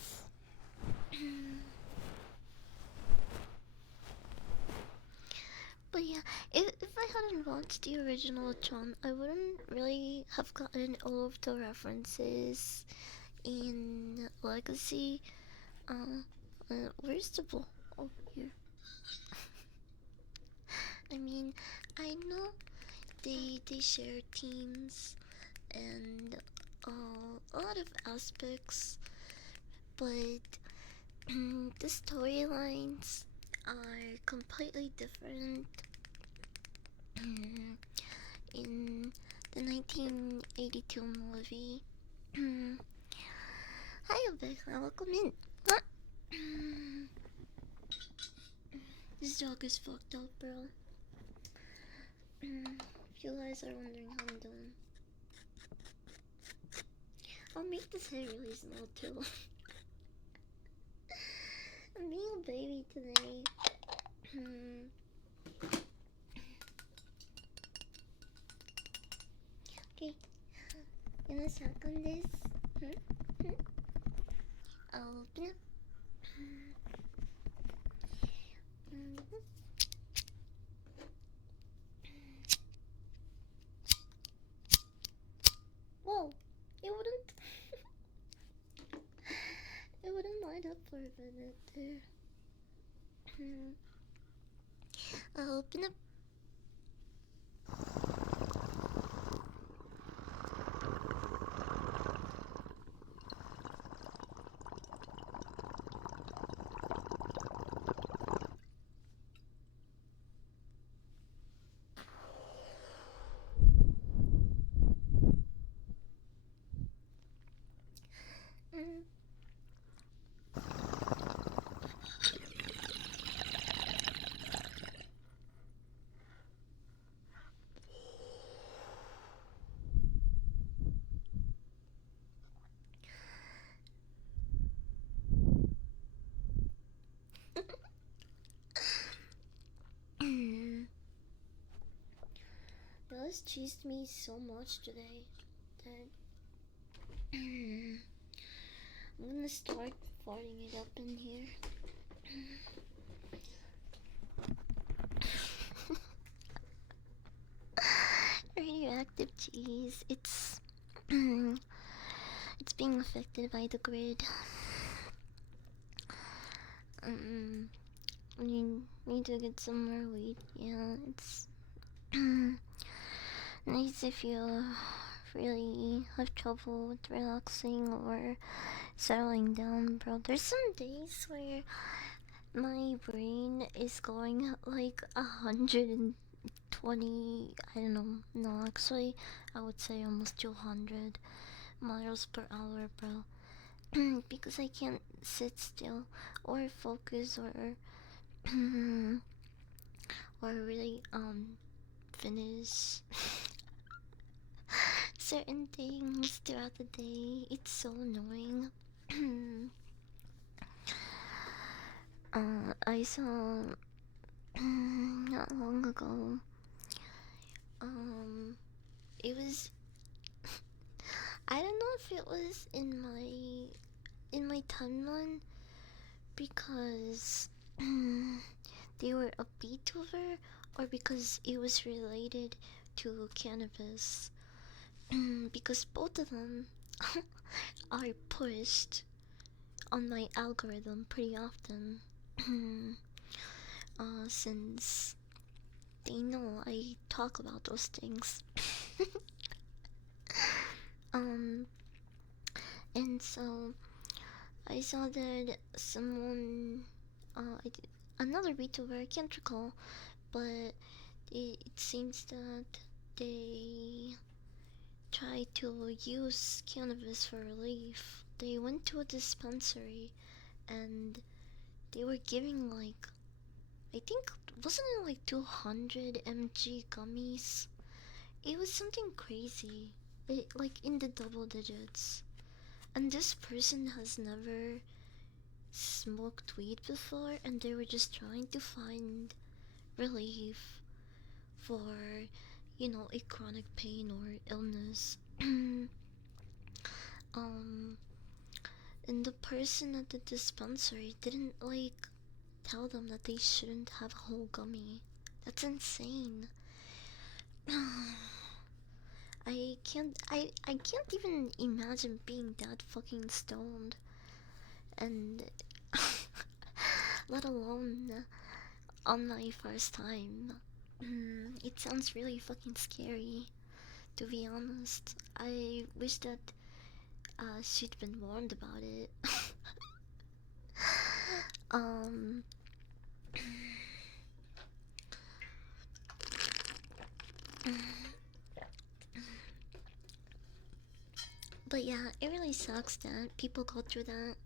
But yeah, if I hadn't watched the original Tron, I wouldn't really have gotten all of the references in Legacy. Where's the ball? Oh, here. I mean, I know they share teams and a lot of aspects, but the storylines are completely different. In the 1982 movie. Hi, Becca. Welcome in. This dog is fucked up, bro. If you guys are wondering how I'm doing, I'll make this hair really small too. I'm being a baby today. Okay, gonna suck on this. I'll open it. Whoa, it wouldn't. It wouldn't light up for a minute there. I'll open up. This cheesed me so much today that I'm gonna start farting it up in here. Radioactive cheese. It's it's being affected by the grid. We need to get some more weed. Yeah, it's nice if you really have trouble with relaxing or settling down, bro. There's some days where my brain is going at like 120. I don't know. No, actually, I would say almost 200 miles per hour, bro. Because I can't sit still or focus or or really finish certain things throughout the day. It's so annoying. I saw not long ago. It was I don't know if it was in my timeline because they were a VTuber or because it was related to cannabis. Because both of them are pushed on my algorithm pretty often. Since they know I talk about those things. um, and so I saw that someone, another VTuber, I can't recall, but it seems that they tried to use cannabis for relief. They went to a dispensary and they were giving like, I think, wasn't it like 200 mg gummies? It was something crazy, like in the double digits. And this person has never smoked weed before, and they were just trying to find relief for, a chronic pain or illness. um, and the person at the dispensary didn't like tell them that they shouldn't have a whole gummy. That's insane. I can't even imagine being that fucking stoned and let alone on my first time. It sounds really fucking scary, to be honest. I wish that she'd been warned about it. Um, but yeah, it really sucks that people go through that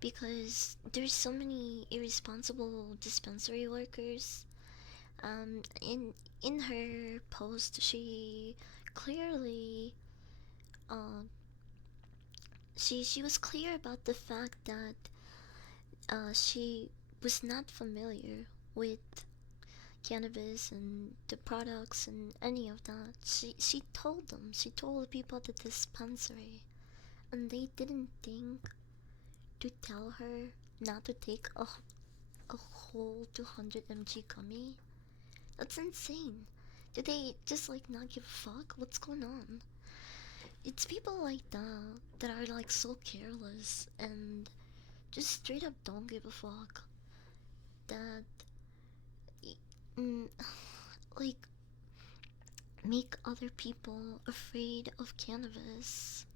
because there's so many irresponsible dispensary workers. In her post, she clearly, uh, she was clear about the fact that she was not familiar with cannabis and the products and any of that. She told them. She told the people at the dispensary, and they didn't think to tell her not to take a whole 200 mg gummy. That's insane. Do they just like not give a fuck? What's going on? It's people like that that are like so careless and just straight up don't give a fuck. That mm, like make other people afraid of cannabis.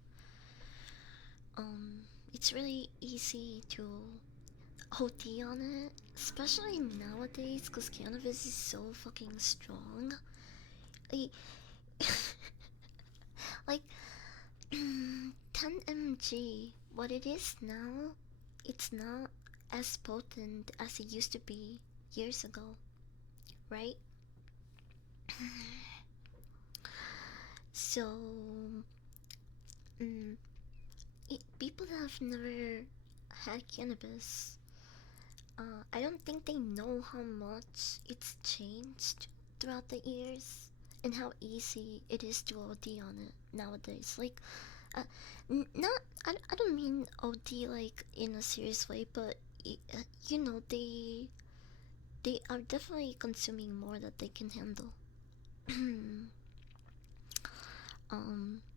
It's really easy to OD on it, especially nowadays, because cannabis is so fucking strong. Like, like 10 mg, what it is now, it's not as potent as it used to be years ago, right? So, mm, people that have never had cannabis, I don't think they know how much it's changed throughout the years and how easy it is to OD on it nowadays. Like, uh, not I don't mean OD like in a serious way, but you know they are definitely consuming more that they can handle.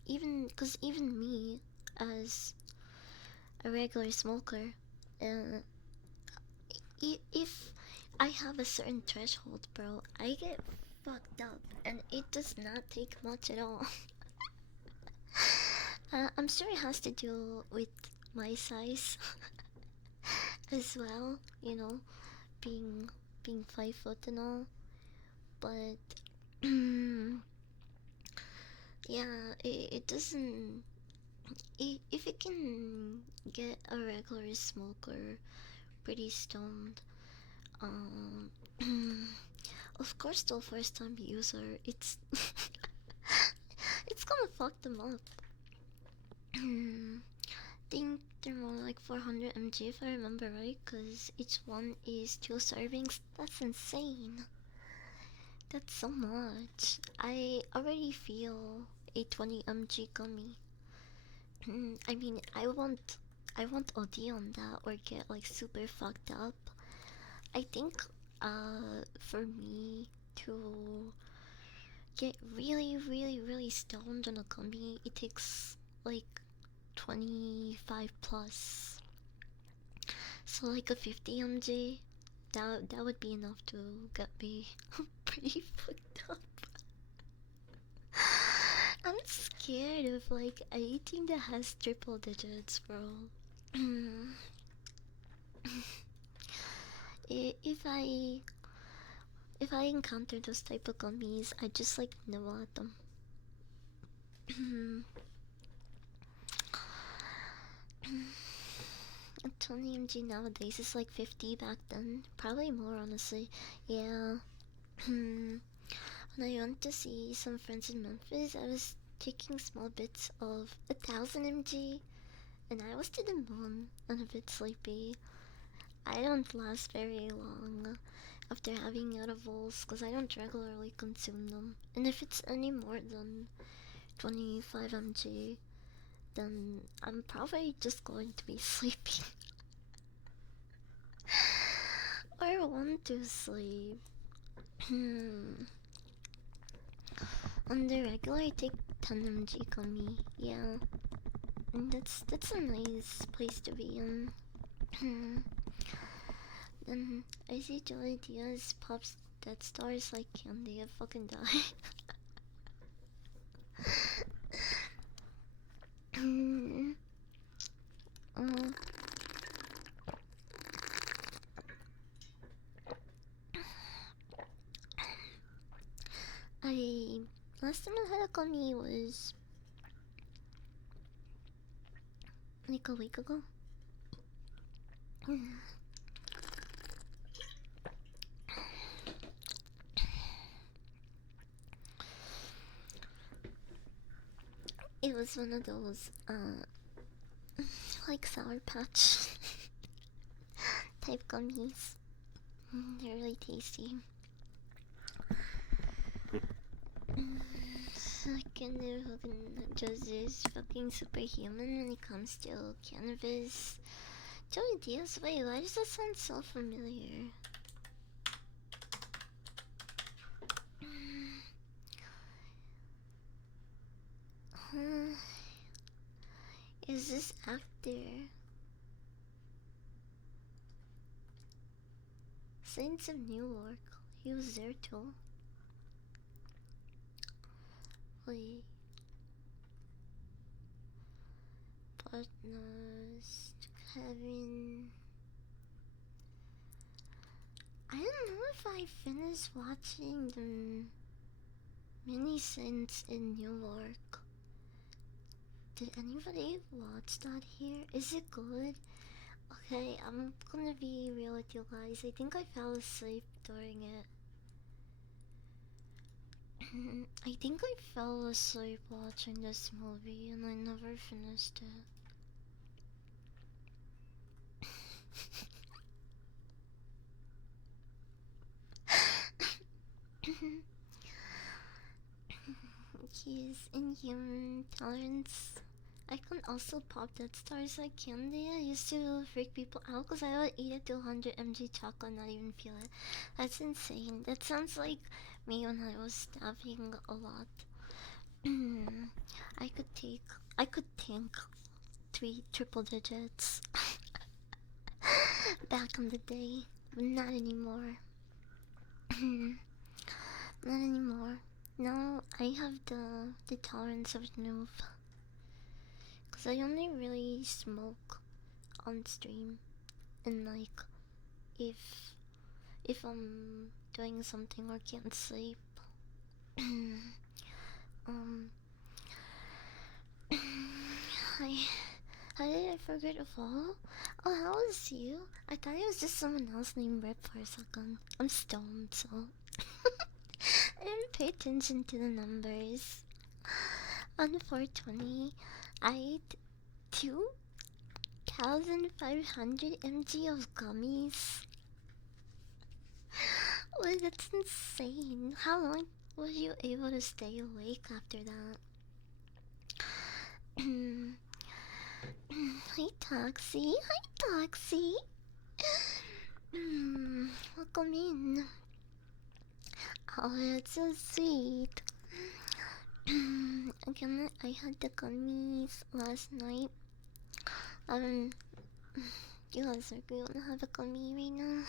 Even because even me as a regular smoker, uh, if I have a certain threshold, bro, I get fucked up, and it does not take much at all. I'm sure it has to do with my size as well, you know, being 5 foot and all. But yeah, it doesn't. If it can get a regular smoker pretty stoned, um, of course, the first time user, it's gonna fuck them up. Think they're more like 400 mg if I remember right, because each one is 2 servings. That's insane. That's so much. I already feel a 20 mg gummy. I mean, I won't OD on that or get like super fucked up. I think, for me to get really, really, really stoned on a gummy, it takes like 25 plus. So like a 50 mg, that would be enough to get me pretty fucked up. I'm scared of like anything that has triple digits, bro. If I encounter those type of gummies, I just like nibble at them. 20 mg nowadays is like 50 back then. Probably more, honestly. Yeah. When I went to see some friends in Memphis, I was taking small bits of 1000 mg, and I was to the moon and a bit sleepy. I don't last very long after having edibles because I don't regularly consume them. And if it's any more than 25 mg, then I'm probably just going to be sleeping. Or want to sleep. On the regular, I take 10 mg gummy. Yeah, and that's a nice place to be in. Then I see Joey Diaz pops that stars like candy. I fucking die. uh, last time I had a gummy was like a week ago. It was one of those, like Sour Patch type gummies. They're really tasty. Fucking just is fucking superhuman when it comes to cannabis. Joey Diaz, wait, why does that sound so familiar? Is this actor? Saints of Newark. He was there too. Wait. Partners. Kevin. I don't know if I finished watching the mini Saints in Newark. Did anybody watch that here? Is it good? Okay, I'm gonna be real with you guys. I think I fell asleep during it. I think I fell asleep watching this movie and I never finished it. He's inhuman tolerance. I can also pop that stars like candy. I used to freak people out because I would eat a 200 mg chocolate and not even feel it. That's insane. That sounds like me when I was stabbing a lot. I could think 3 triple digits back in the day, but not anymore. Not anymore. Now I have the tolerance of noob. Cause I only really smoke on stream, and like if I'm doing something or can't sleep. I how did I forget to fall? Oh, how was you? I thought it was just someone else named Rip for a second. I'm stoned, so I didn't pay attention to the numbers. On 420, I ate 2,500 mg of gummies. Well, that's insane. How long were you able to stay awake after that? Hi, Toxie. Hi, Toxie. Welcome in. Oh, that's so sweet. Again, I had the gummies last night. You guys are going to have a gummy right now.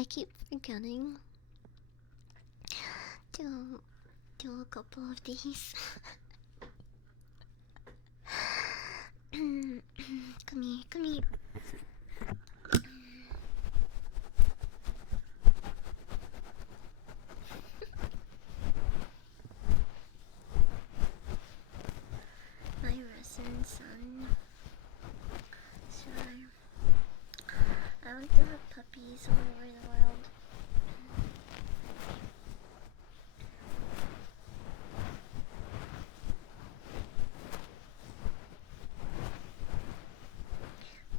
I keep forgetting to do a couple of these. Come here, come here. My resident son. Sure. I want to have puppies all over the world.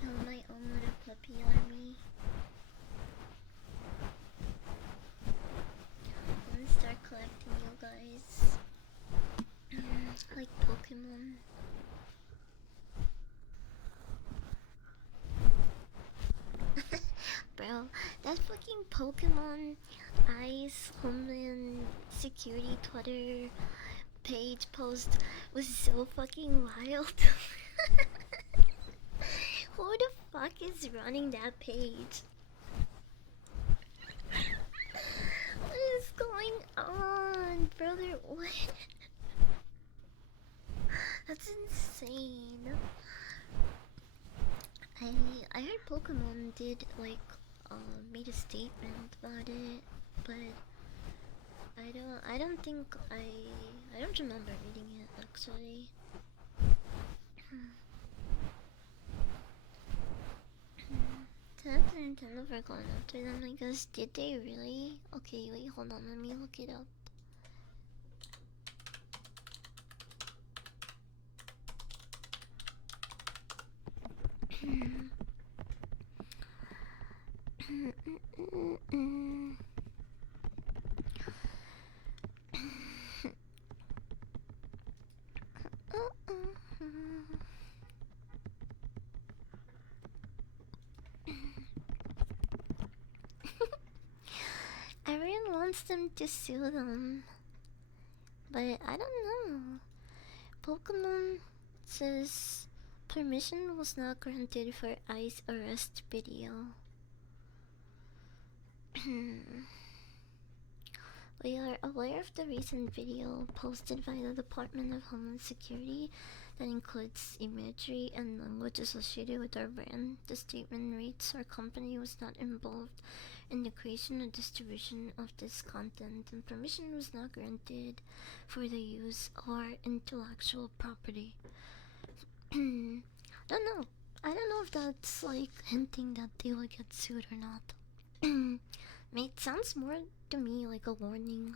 Build my own little puppy army. I'm gonna start collecting you guys. Like Pokemon. Bro, that fucking Pokemon Ice Homeland Security Twitter page post was so fucking wild. Who the fuck is running that page? What is going on, brother? What? That's insane. I heard Pokemon did like made a statement about it, but I don't think I don't remember reading it actually. That's Nintendo for going after them, I guess. Did they really? Okay, wait, hold on, let me look it up. Everyone wants them to sue them, but I don't know. Pokemon says permission was not granted for ICE arrest video. We are aware of the recent video posted by the Department of Homeland Security that includes imagery and language associated with our brand. The statement reads, our company was not involved in the creation or distribution of this content, and permission was not granted for the use of our intellectual property. Don't know. I don't know if that's like hinting that they will get sued or not. It sounds more to me like a warning.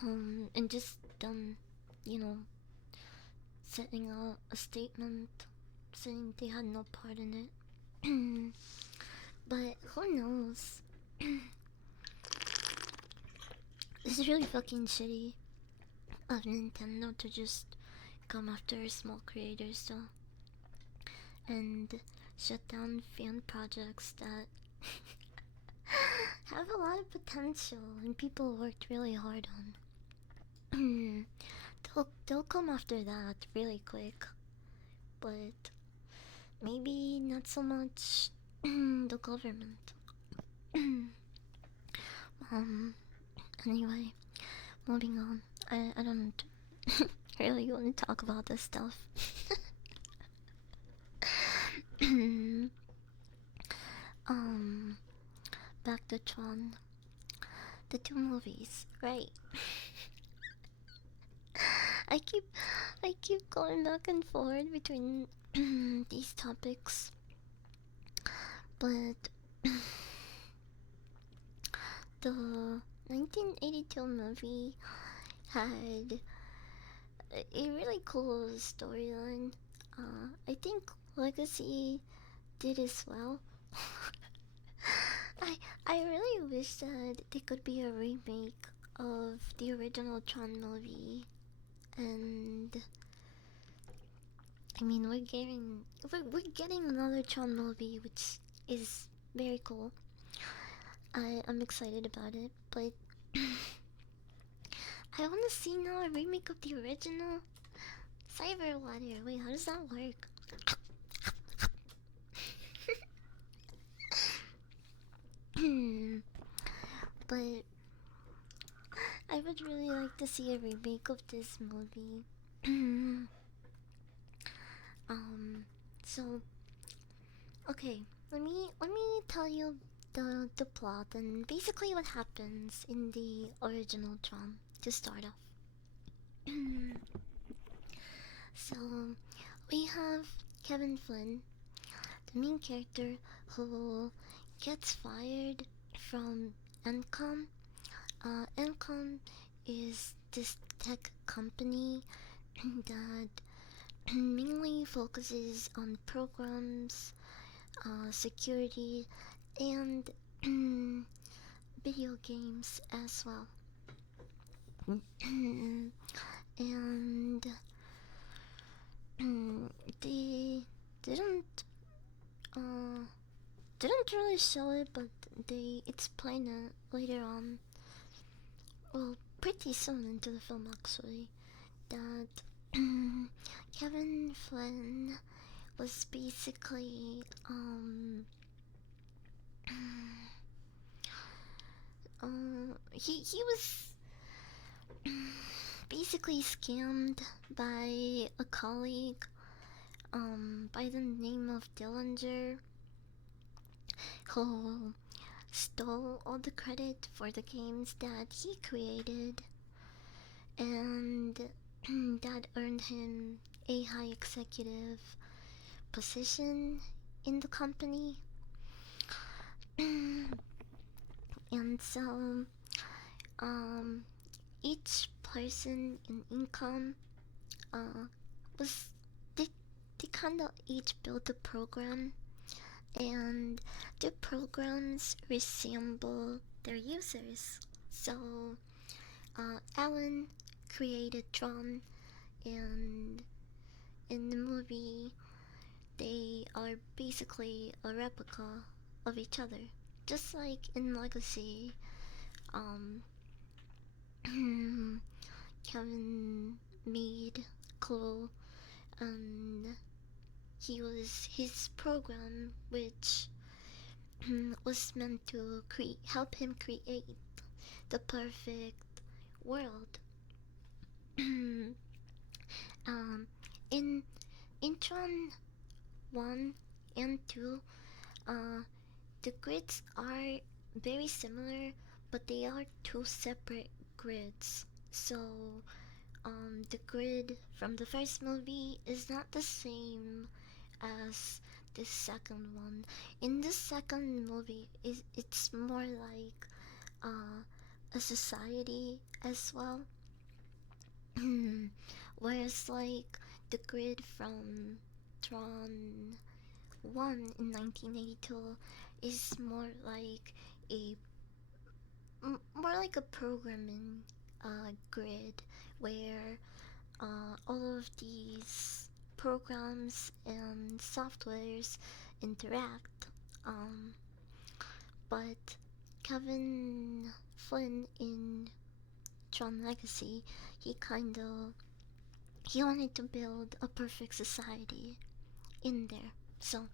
And just you know, setting a statement saying they had no part in it. But who knows? This is really fucking shitty of Nintendo to just come after small creators though, and shut down fan projects that have a lot of potential and people worked really hard on. they'll come after that really quick, but maybe not so much the government. Anyway, moving on. I don't really want to talk about this stuff. Back to Tron. The two movies, right? I keep going back and forth between these topics, but the 1982 movie had a really cool storyline. I think Legacy did as well. I really wish that there could be a remake of the original Tron movie, and I mean we're getting another Tron movie, which is very cool. I'm excited about it, but I want to see now a remake of the original Cyber Water. Wait, how does that work? But I would really like to see a remake of this movie. So okay, let me tell you the plot and basically what happens in the original Tron to start off. So we have Kevin Flynn, the main character, who gets fired from Encom. Encom is this tech company that mainly focuses on programs, security, and video games as well. And they didn't uh, didn't really show it, but they explain it later on. Well, pretty soon into the film actually, that Kevin Flynn was basically he was basically scammed by a colleague by the name of Dillinger, who stole all the credit for the games that he created, and that earned him a high executive position in the company. And so, um, each person in income uh, was they, they kind of each built a program, and the programs resemble their users. So, Alan created Tron, and in the movie, they are basically a replica of each other. Just like in Legacy, um, Kevin made Clue, and he was his program, which was meant to help him create the perfect world. um, in Tron 1 and 2, uh, the grids are very similar, but they are two separate grids. So, the grid from the first movie is not the same as the second one. In the second movie, it's more like a society as well. Whereas, like, the grid from Tron 1 in 1982 is a more like a programming grid where all of these programs and softwares interact. Um, but Kevin Flynn in Tron Legacy, he wanted to build a perfect society in there. So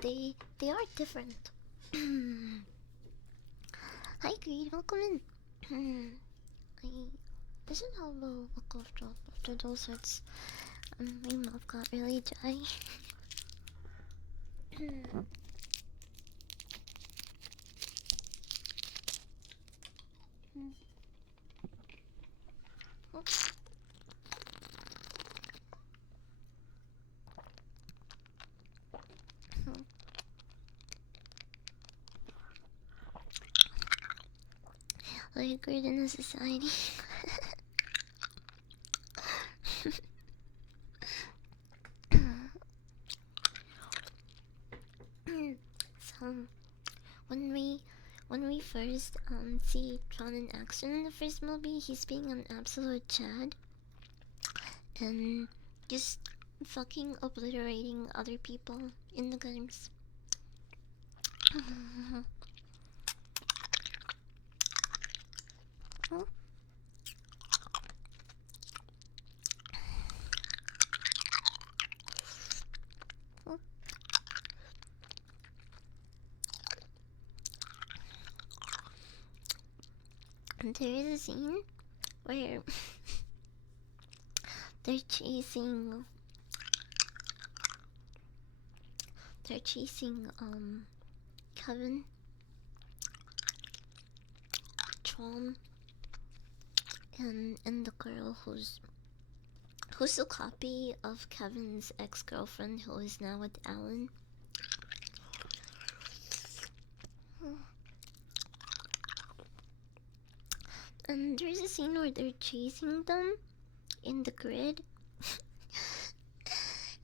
they are different. Hi Greed, welcome in. I doesn't have a cough drop after those hits. My mouth got really dry. Like great in a society. So when we first see Tron in action in the first movie, he's being an absolute Chad and just fucking obliterating other people in the games. Oh. Oh. And there is a scene where they're chasing Kevin, Tron, and the girl who's a copy of Kevin's ex-girlfriend who is now with Alan. And there's a scene where they're chasing them in the grid.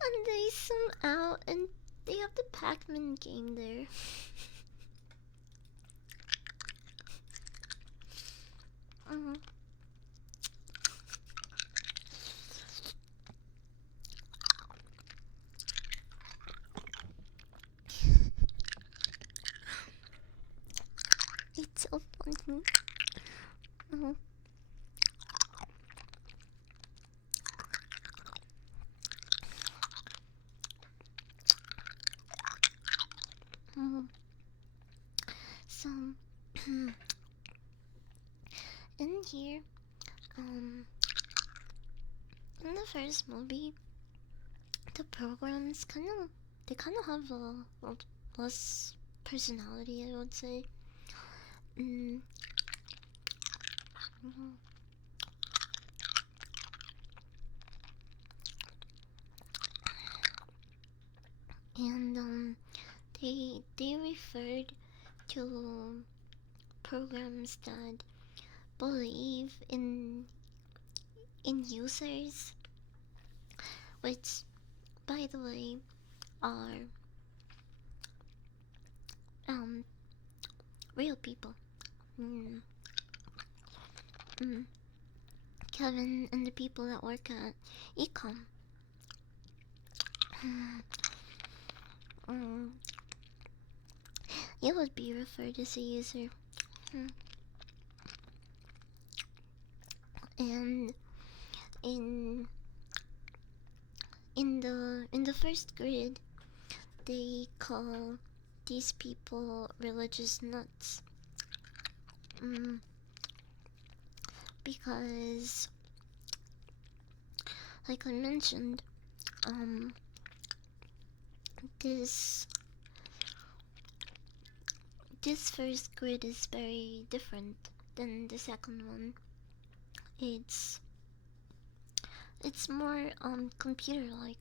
And they zoom out and they have the Pac-Man game there. It's so funny. So here, um, in the first movie, the programs kind of have a less personality, I would say. Mm. Mhm. And they referred to programs that believe in users, which, by the way, are um real people. Mm, mm. Kevin and the people that work at Ecom. Mm, you would be referred as a user. Mm. And in in the first grid, they call these people religious nuts. Mm, because, like I mentioned, um, this this first grid is very different than the second one. It's it's more computer like,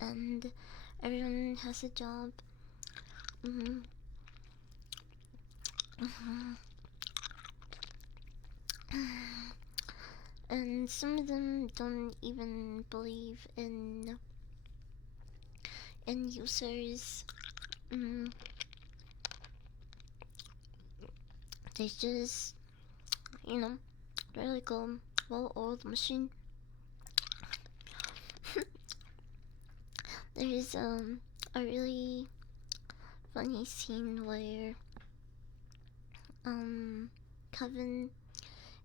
and everyone has a job. Mm-hmm. Mm-hmm. And some of them don't even believe in users. Mm, they just, you know, they're like a well-oiled machine. There's a really funny scene where Kevin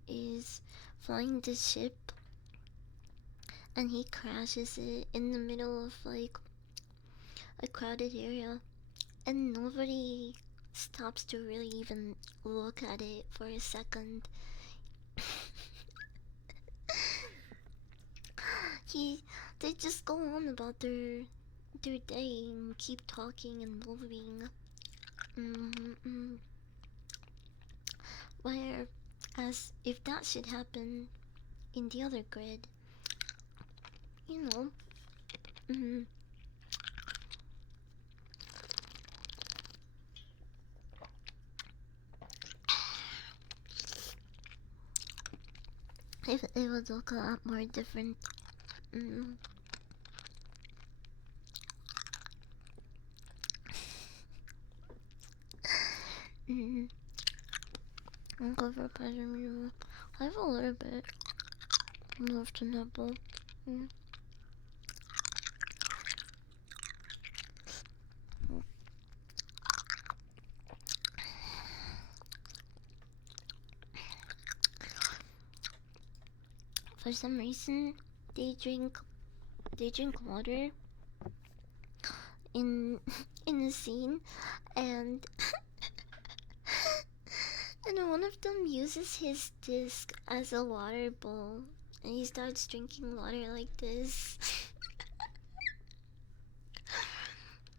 is flying the ship and he crashes it in the middle of like a crowded area, and nobody stops to really even look at it for a second. he they just go on about their day and keep talking and moving. Mm-hmm. Where, as if that should happen in the other grid, you know. Mm, if it would look a lot more different. Mm, mm, I'll go for pleasure meal. I have a little bit left to nibble. Mm. For some reason, they drink they drink water in in the scene, and and one of them uses his disc as a water bowl, and he starts drinking water like this.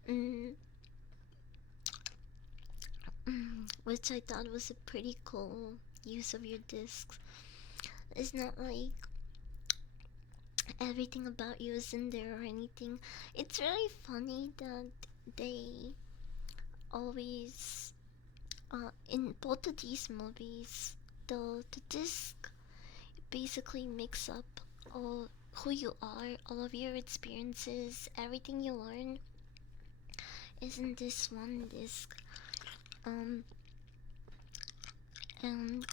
mm, which I thought was a pretty cool use of your discs. It's not like everything about you is in there or anything. It's really funny that they always, in both of these movies, the disc basically makes up all who you are, all of your experiences, everything you learn is in this one disc. Um, and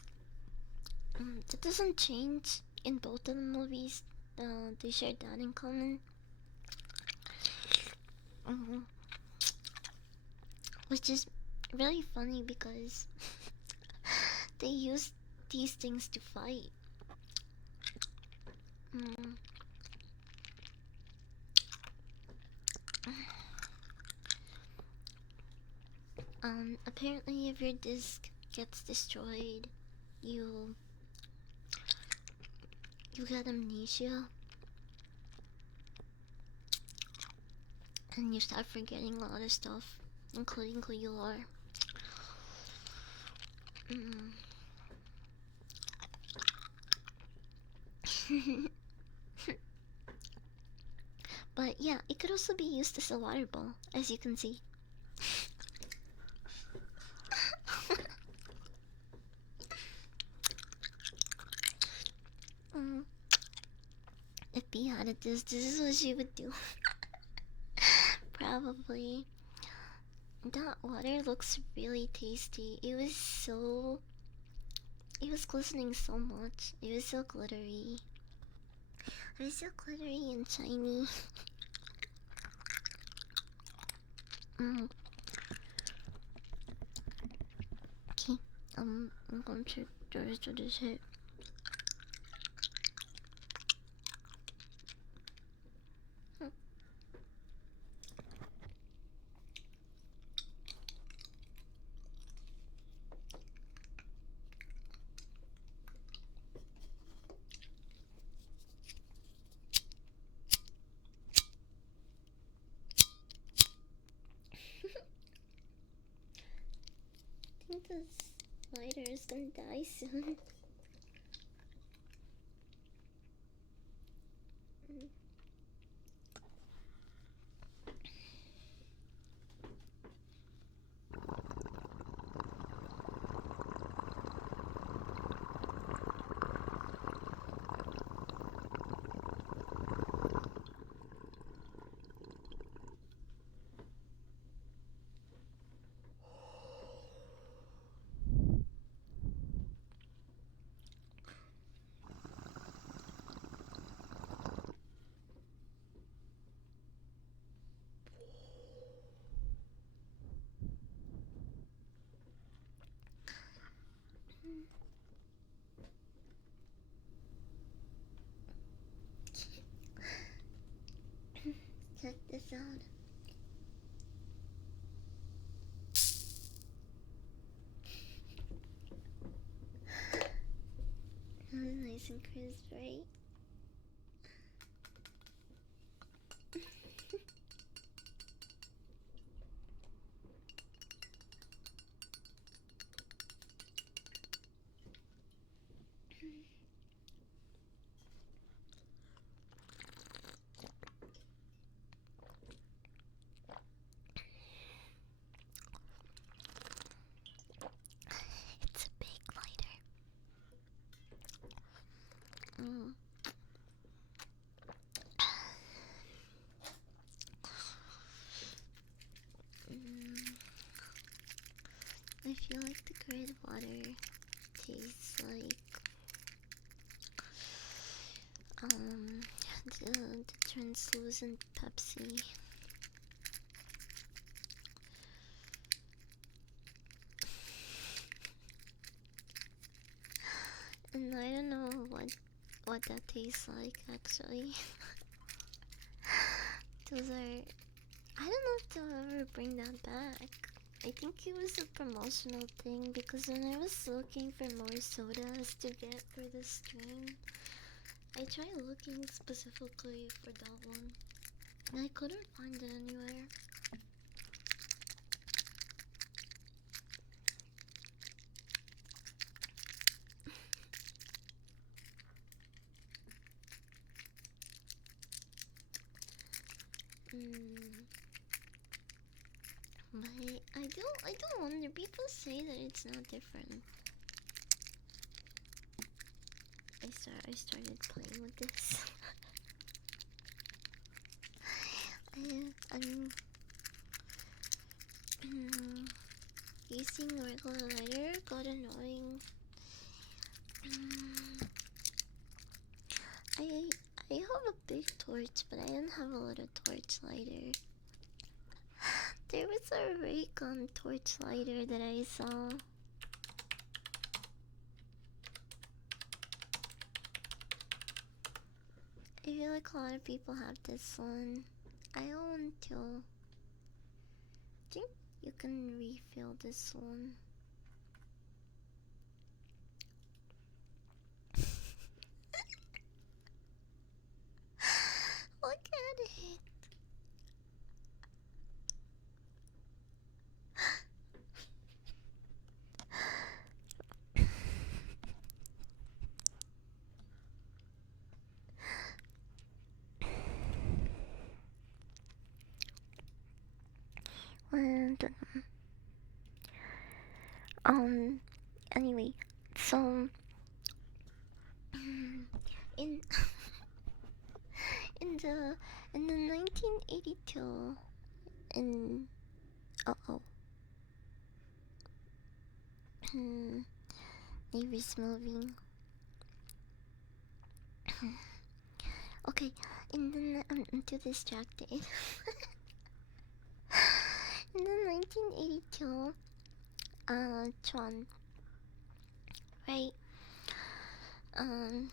that doesn't change in both of the movies. They share that in common. Mhm. Which is really funny because they use these things to fight. Mm. Apparently, if your disc gets destroyed, you get amnesia and you start forgetting a lot of stuff, including who you are. Mm. But yeah, it could also be used as a water ball, as you can see. mm. If you had it, this is what she would do. Probably. That water looks really tasty. It was glistening so much. It was so glittery. It was so glittery and shiny. mm. Okay, I'm going to do this hit. I think this lighter is gonna die soon. Check this out. That was nice and crisp, right? It's a big lighter. Mm. I feel like the grid water tastes like the translucent Pepsi. And I don't know what that tastes like actually. Those are, I don't know if they'll ever bring that back. I think it was a promotional thing because when I was looking for more sodas to get for the stream, I tried looking specifically for that one. And I couldn't find it anywhere. But I don't wonder. People say that it's not different. I started playing with this. I'm using regular lighter got annoying. I I have a big torch, but I don't have a little torch lighter. There was a ray gun torch lighter that I saw. I feel like a lot of people have this one. I own one too. I think you can refill this one. don't know. Anyway, so in in the 1982 in oh neighbors moving. Okay, and then I'm too distracted. In the 1982 Tron, right? Um,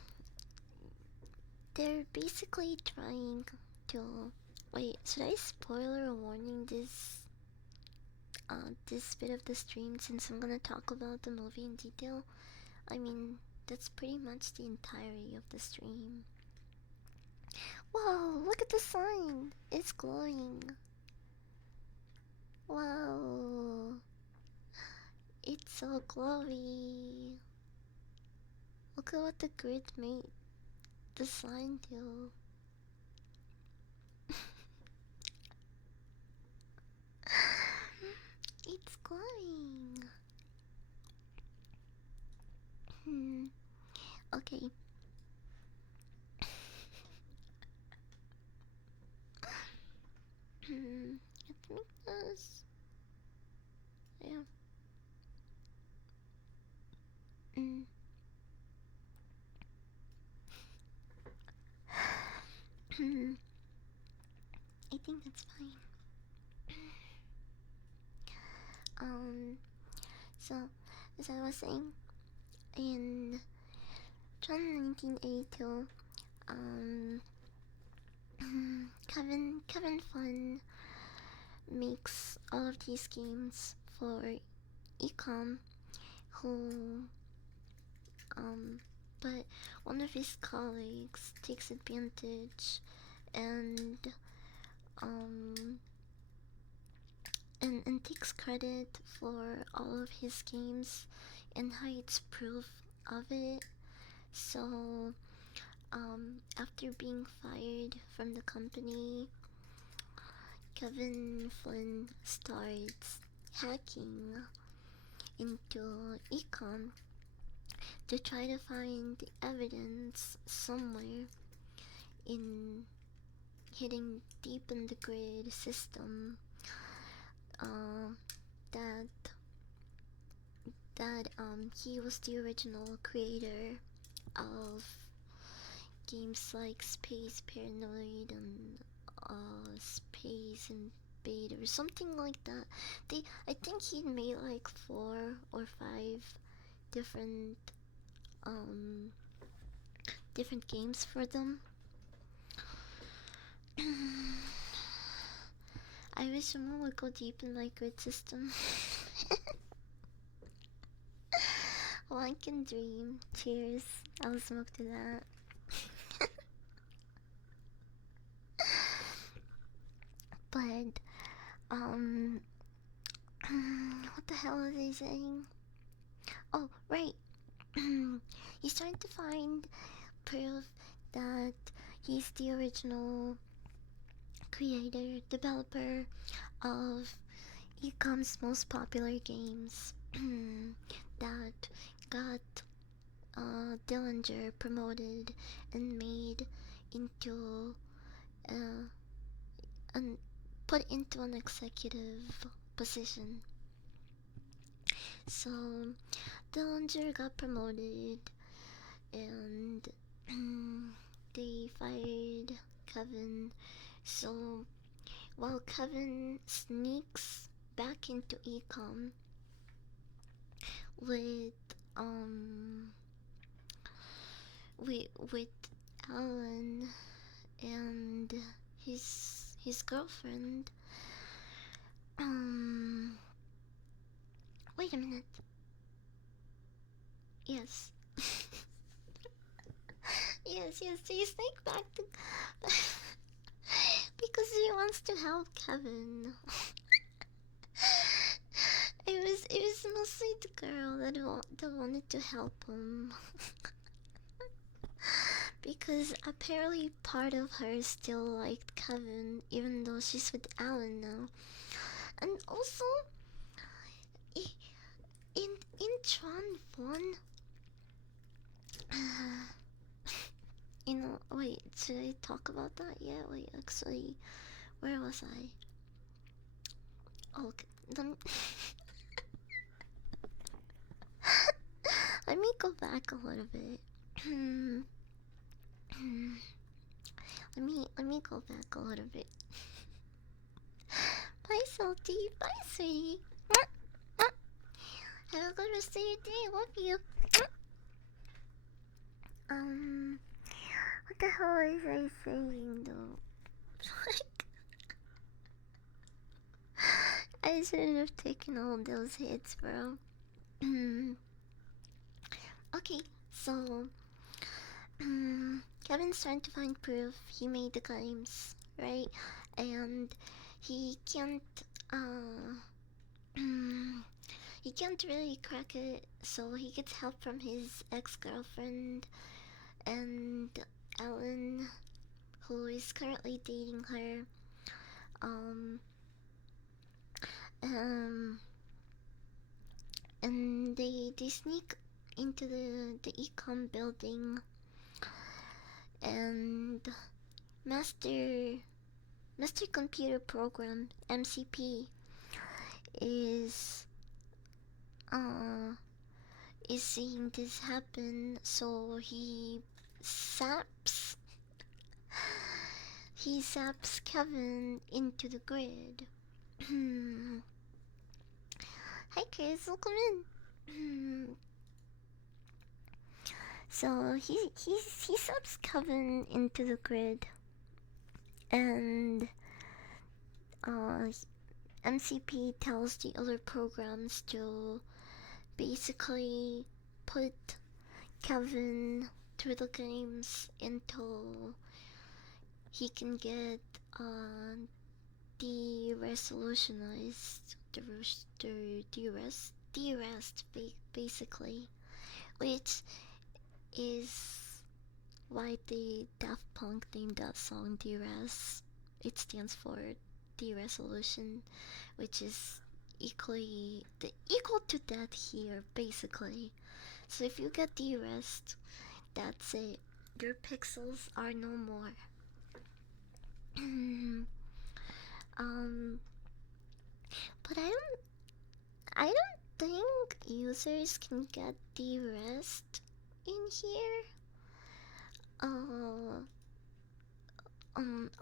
they're basically trying to wait. Should I spoiler warning this bit of the stream since I'm gonna talk about the movie in detail? I mean, that's pretty much the entirety of the stream. Whoa! Look at the sign. It's glowing. Wow! It's so glowy. Look at what the grid made the sign do. It's glowing. Okay. Let's make this. Yeah. I think that's fine. So as I was saying, in June 1982, Kevin Fun makes all of these games for Ecom, who but one of his colleagues takes advantage and um and takes credit for all of his games and hides proof of it. So after being fired from the company, Kevin Flynn starts hacking into Econ to try to find the evidence somewhere in hitting deep in the grid system that he was the original creator of games like Space Paranoid and Space Invader or something like that. I think he made like 4 or 5 different different games for them. I wish someone would go deep in my grid system. One can dream. Cheers. I'll smoke to that. But, what the hell are they saying? Oh, right. He's trying to find proof that he's the original creator, developer of Ecom's most popular games that got Dillinger promoted and made into an put into an executive position. So Dillinger got promoted and they fired Kevin. So while Kevin sneaks back into Ecom with with Alan and his girlfriend. Wait a minute. Yes. yes, he sneak back to because he wants to help Kevin. It was mostly the girl that wanted to help him. Because apparently part of her still liked Kevin, even though she's with Alan now. And also, in Tron 1, wait, should I talk about that yet? Wait, actually, where was I? Oh, okay, let me go back a little bit. let me go back a little bit. Bye, Salty. Bye, sweetie. Have a good rest of your day. Love you. What the hell was I saying though? Like, I shouldn't have taken all those hits, bro. Okay, so Kevin's trying to find proof he made the claims, right? And he can't he can't really crack it, so he gets help from his ex-girlfriend and Ellen, who is currently dating her. Um, and they sneak into the econ building, and Master Computer Program MCP is seeing this happen, so he zaps Kevin into the grid. Hi Chris, welcome in. So he zaps Kevin into the grid, and MCP tells the other programs to basically put Kevin through the games until he can get de-resolutionized, basically, which is why the Daft Punk named that song De-Res. It stands for de-resolution, which is equal to death here, basically. So if you get de-rest, that's it. Your pixels are no more. But I don't think users can get de-rest in here.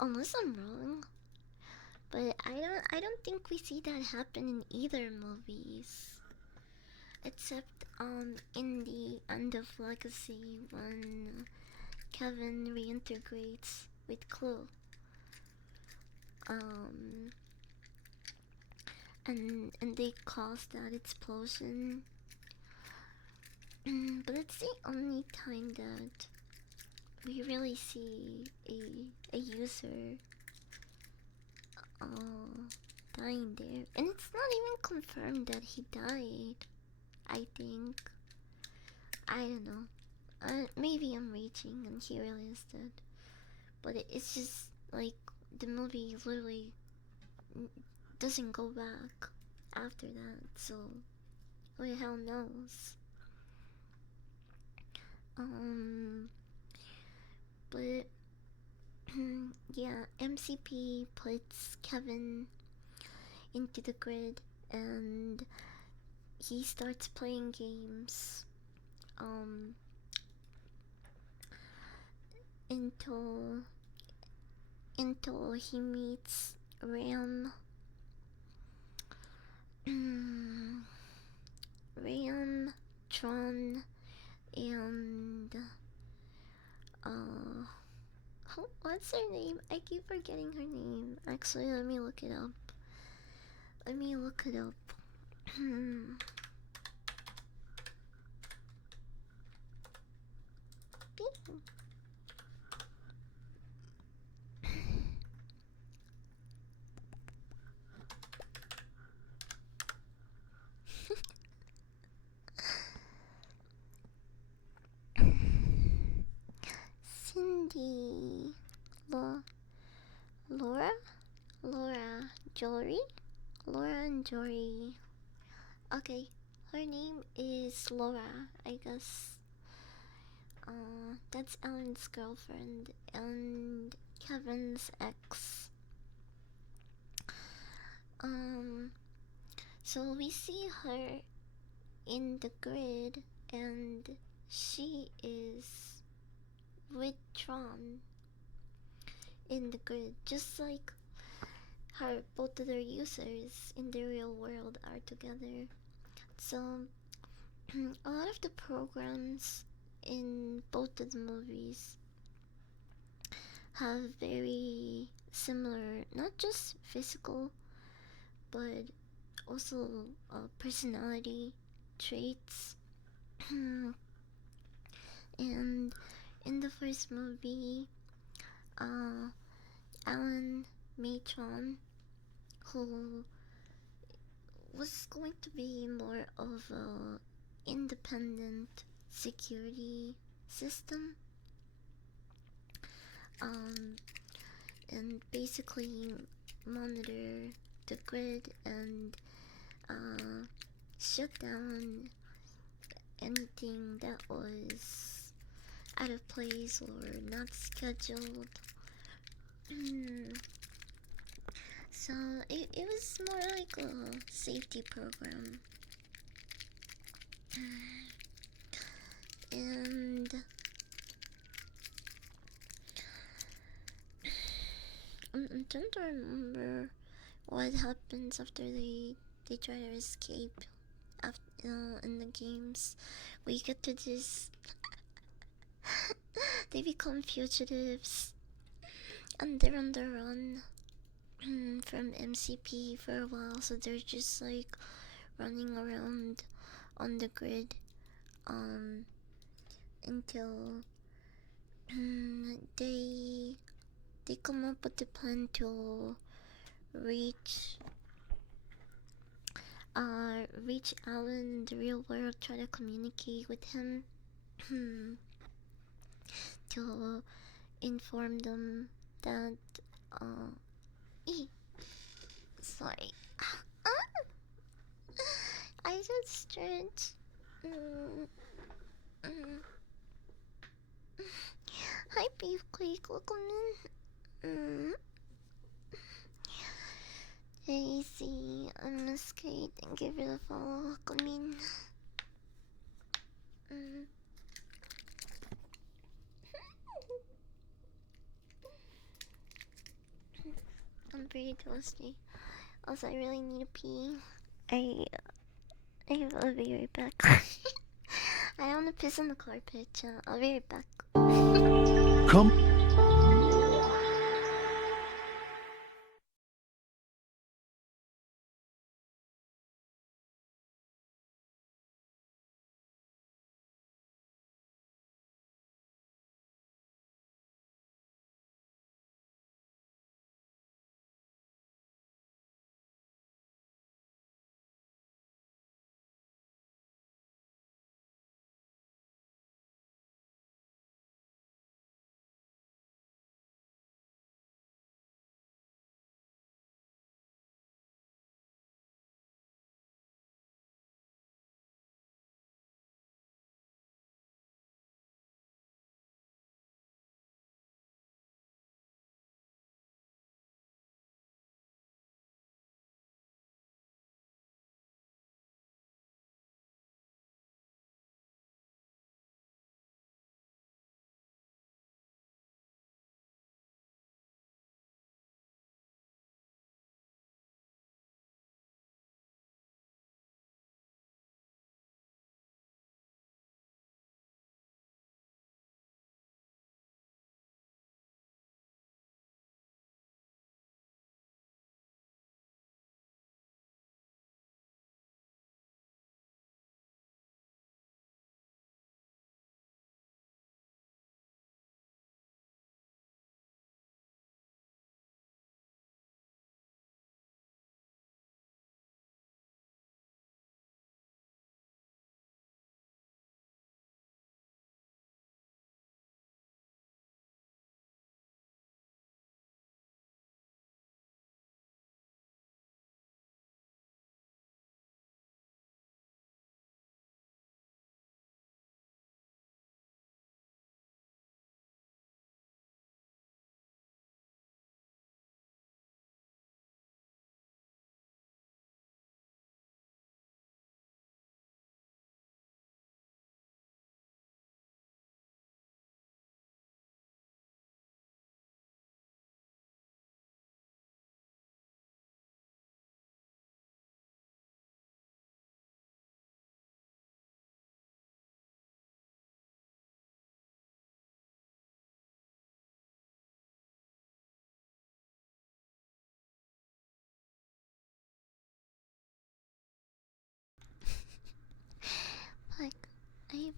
Unless I'm wrong. But I don't think we see that happen in either movies. Except in the end of Legacy when Kevin reintegrates with Chloe. And they cause that explosion. But it's the only time that we really see a user dying there. And it's not even confirmed that he died, I think. I don't know. Maybe I'm reaching and he really is dead. But it's just like the movie literally doesn't go back after that, so who the hell knows? But yeah, MCP puts Kevin into the grid and he starts playing games until he meets Ram, Tron, and what's her name? I keep forgetting her name. Actually, let me look it up. Cindy. Laura Jewelry? Laura and Jory. Okay, her name is Laura, I guess. That's Ellen's girlfriend and Kevin's ex. Um, so we see her in the grid, and she is with Tron in the grid, just like how both of their users in the real world are together. So, a lot of the programs in both of the movies have very similar, not just physical, but also personality traits. And in the first movie, uh, Alan Matron, who was going to be more of a independent security system, um, and basically monitor the grid and shut down anything that was out of place or not scheduled. So it was more like a safety program. And I'm trying to remember what happens after they try to escape after, in the games. We get to this. They become fugitives and they're on the run from MCP for a while, so they're just like running around on the grid until they come up with the plan to reach reach Alan in the real world, try to communicate with him to inform them that e sorry. I just stretch. Mm, mm. Hi, Beefcake, welcome in. Daisy, I'm Miss Kate, thank you for the follow, welcome in. I'm pretty toasty. Also, I really need a pee. I will be right back. I want to piss on the carpet. I'll be right back. Come.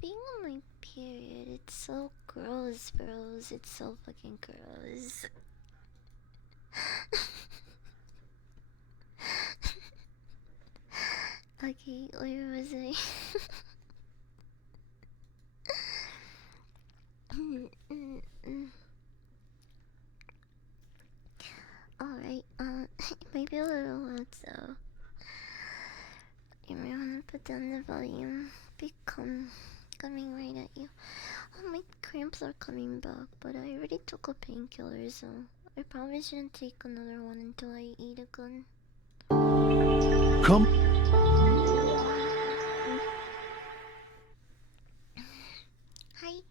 being on my period, it's so gross, bros. It's so fucking gross. Okay, where was I? Alright, it might be a little loud, so you might wanna put down the volume. Coming right at you. Oh, my cramps are coming back, but I already took a painkiller, so I probably shouldn't take another one until I eat again. Come. Hi.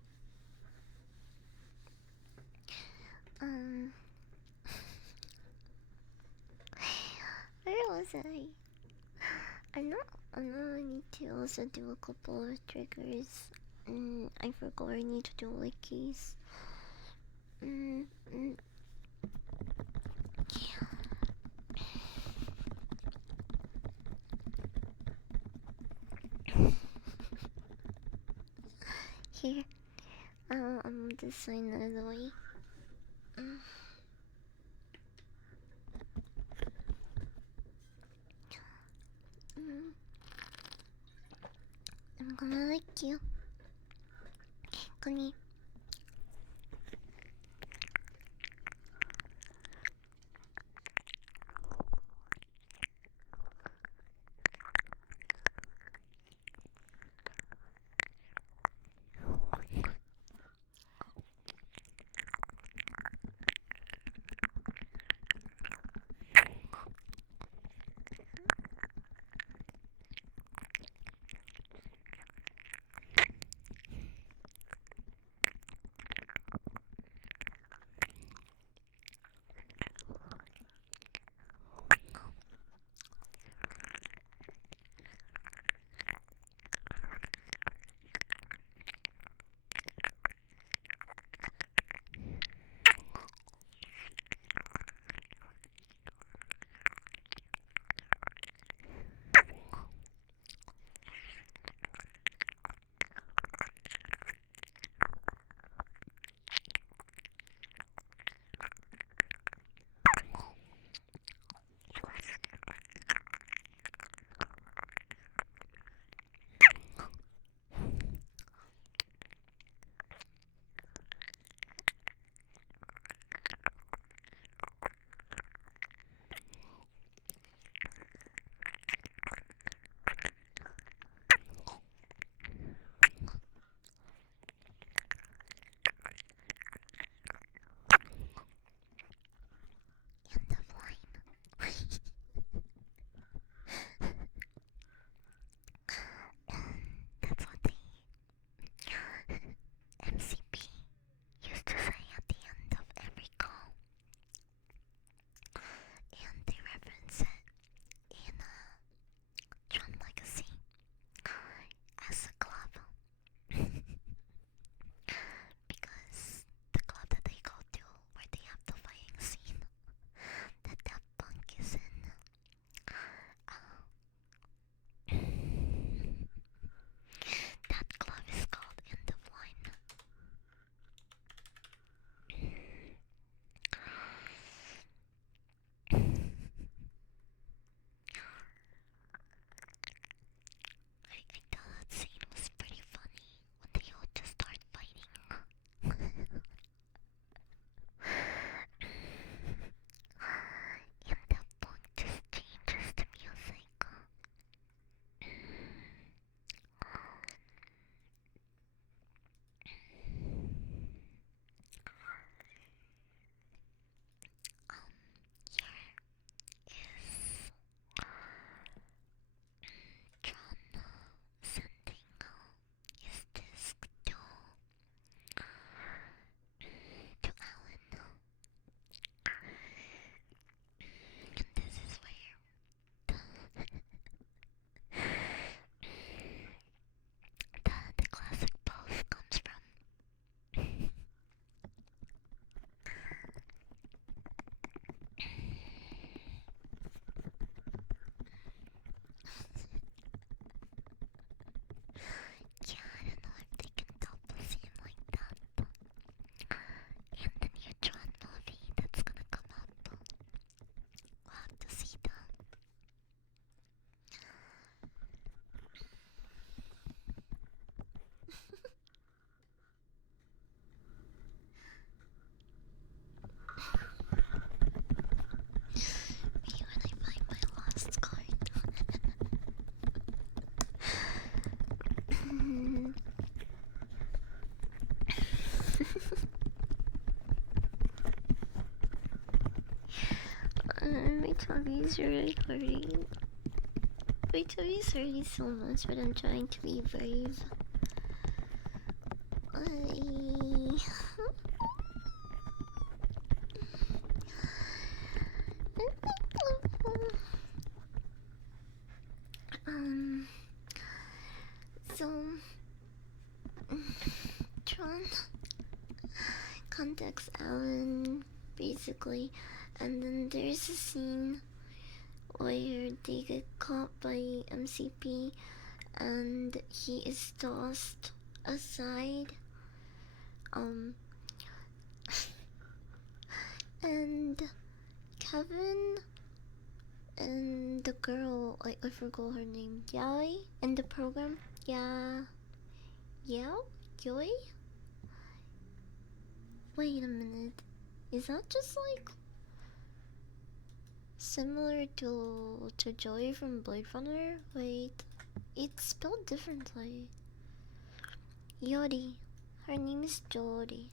Um, where was I? I know I need to also do a couple of triggers. I forgot I need to do wikis. Mm, mm. Here, I'm just sign out of the way. Mm. Mm. I'm gonna like you. Come here. tummy's really hurting. My tummy's hurting so much, but I'm trying to be brave. um, so, Tron contacts Alan, basically, and then there's a scene where they get caught by MCP and he is tossed aside. And Kevin and the girl, I forgot her name, Yai, in the program, Joy? Wait a minute, is that just like similar to Joy from Blade Runner? Wait, it's spelled differently. Yori, her name is Jori.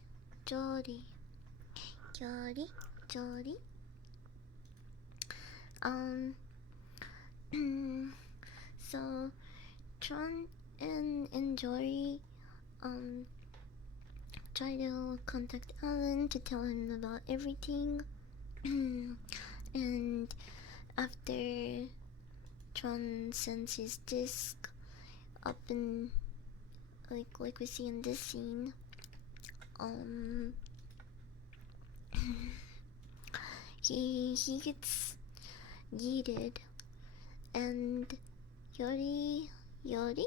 Jori. So Tron and Jory try to contact Alan to tell him about everything. And after Tron sends his disc up in like we see in this scene, he gets yeeted, and Yori and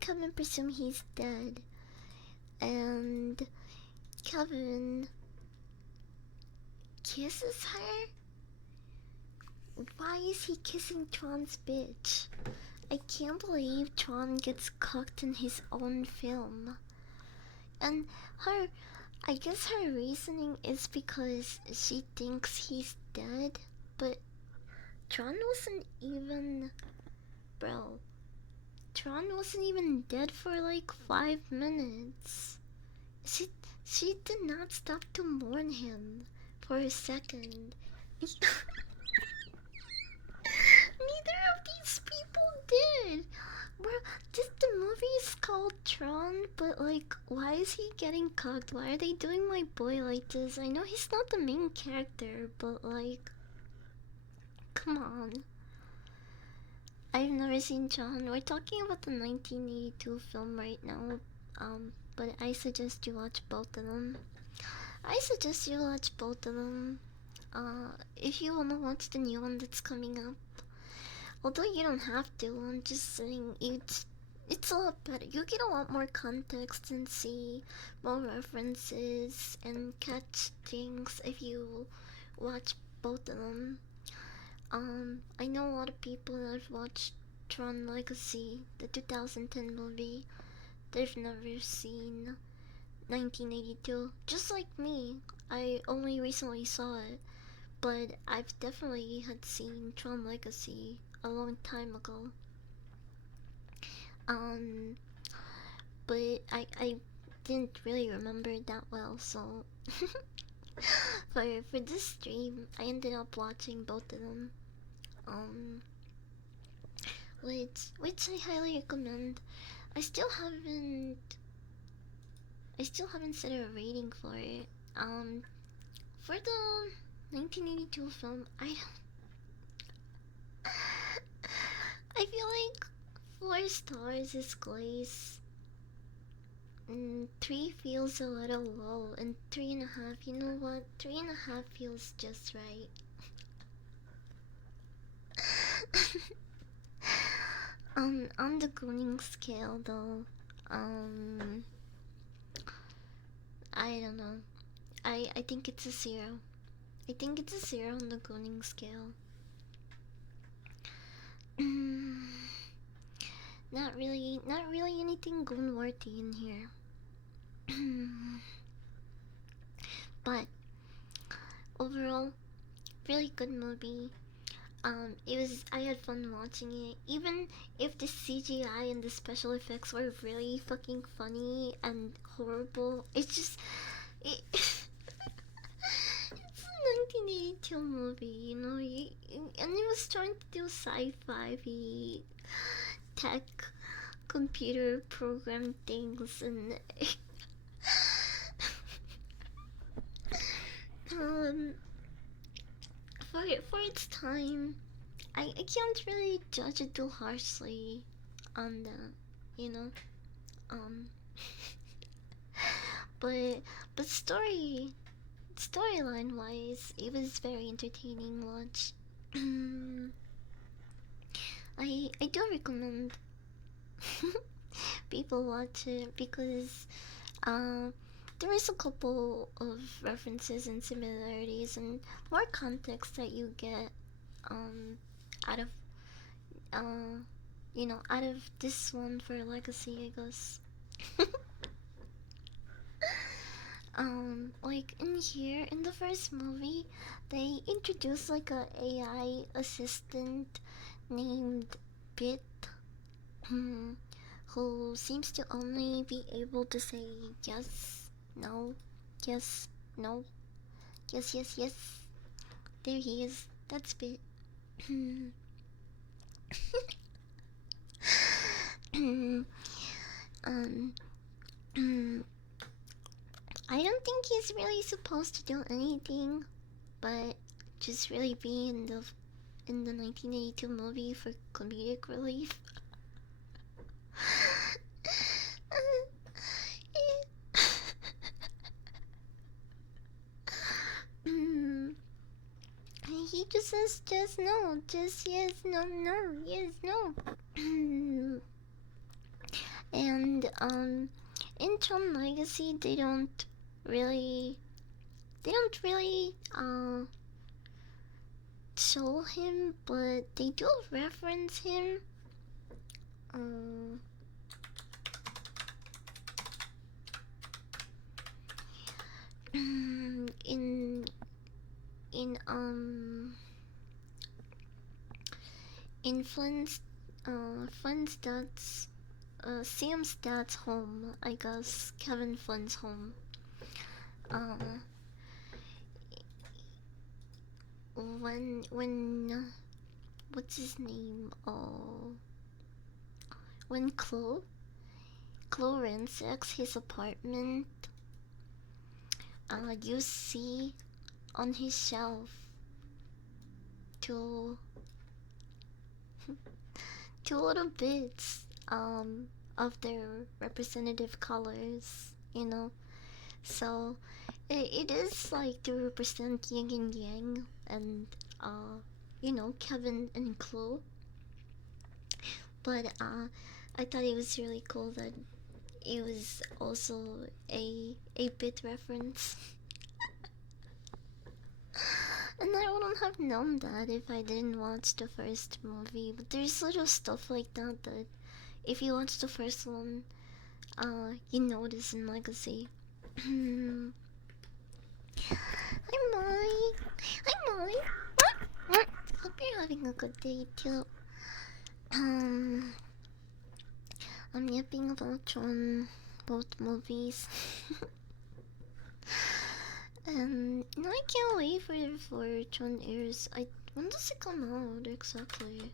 Kevin presume he's dead, and Kevin kisses her. Why is he kissing Tron's bitch? I can't believe Tron gets cooked in his own film. And I guess her reasoning is because she thinks he's dead, but Tron wasn't even... Bro, Tron wasn't even dead for like 5 minutes. She did not stop to mourn him for a second. Neither of these people did. Bro, just the movie is called Tron, but like, why is he getting cucked? Why are they doing my boy like this? I know he's not the main character, but like, come on. I've never seen Tron. We're talking about the 1982 film right now, but I suggest you watch both of them. If you wanna watch the new one that's coming up. Although you don't have to, I'm just saying it's a lot better. You get a lot more context and see more references and catch things if you watch both of them. I know a lot of people that have watched Tron Legacy, the 2010 movie. They've never seen 1982. Just like me, I only recently saw it, but I've definitely had seen Tron Legacy a long time ago. But I didn't really remember it that well, so for this stream, I ended up watching both of them. Which I highly recommend. I still haven't set a rating for it. For the 1982 film, I feel like 4 stars is glaze. 3 feels a little low, and 3.5. You know what? 3.5 feels just right. On the Gooning scale, though, I don't know. I think it's a 0. I think it's a 0 on the Gooning scale. Not really anything goon-worthy in here. But overall, really good movie. I had fun watching it, even if the CGI and the special effects were really fucking funny and horrible. It's just, it's 1982 movie, you know, and he was trying to do sci-fi tech computer program things and um for its time, I can't really judge it too harshly on the, you know, um but storyline wise, it was very entertaining watch. I do recommend people watch it because uh, there is a couple of references and similarities and more context that you get um out of uh out of this one for Legacy, I guess. Like in here in the first movie, they introduced like a AI assistant named Bit, who seems to only be able to say yes, no, yes, no, yes, yes, yes. There he is. That's Bit. um, I don't think he's really supposed to do anything, but just really be in the 1982 movie for comedic relief. Mm, he just says just no, just yes, no, no, yes, no. And in Tron Legacy, really, they don't really show him, but they do reference him. Um, in in in Flynn's dad's Sam's dad's home, I guess Kevin Flynn's home. Uh, when what's his name? When Chloe ransacks his apartment, you see on his shelf two two little bits of their representative colors, you know. So it is like to represent yin and yang, and Kevin and Chloe. But I thought it was really cool that it was also a bit reference. And I wouldn't have known that if I didn't watch the first movie. But there's little stuff like that if you watch the first one, you notice in Legacy. Hi Molly. Hi Molly. What? Hope you're having a good day too. Um, I'm yapping about both movies. No, I can't wait for Tron Airs. When does it come out exactly?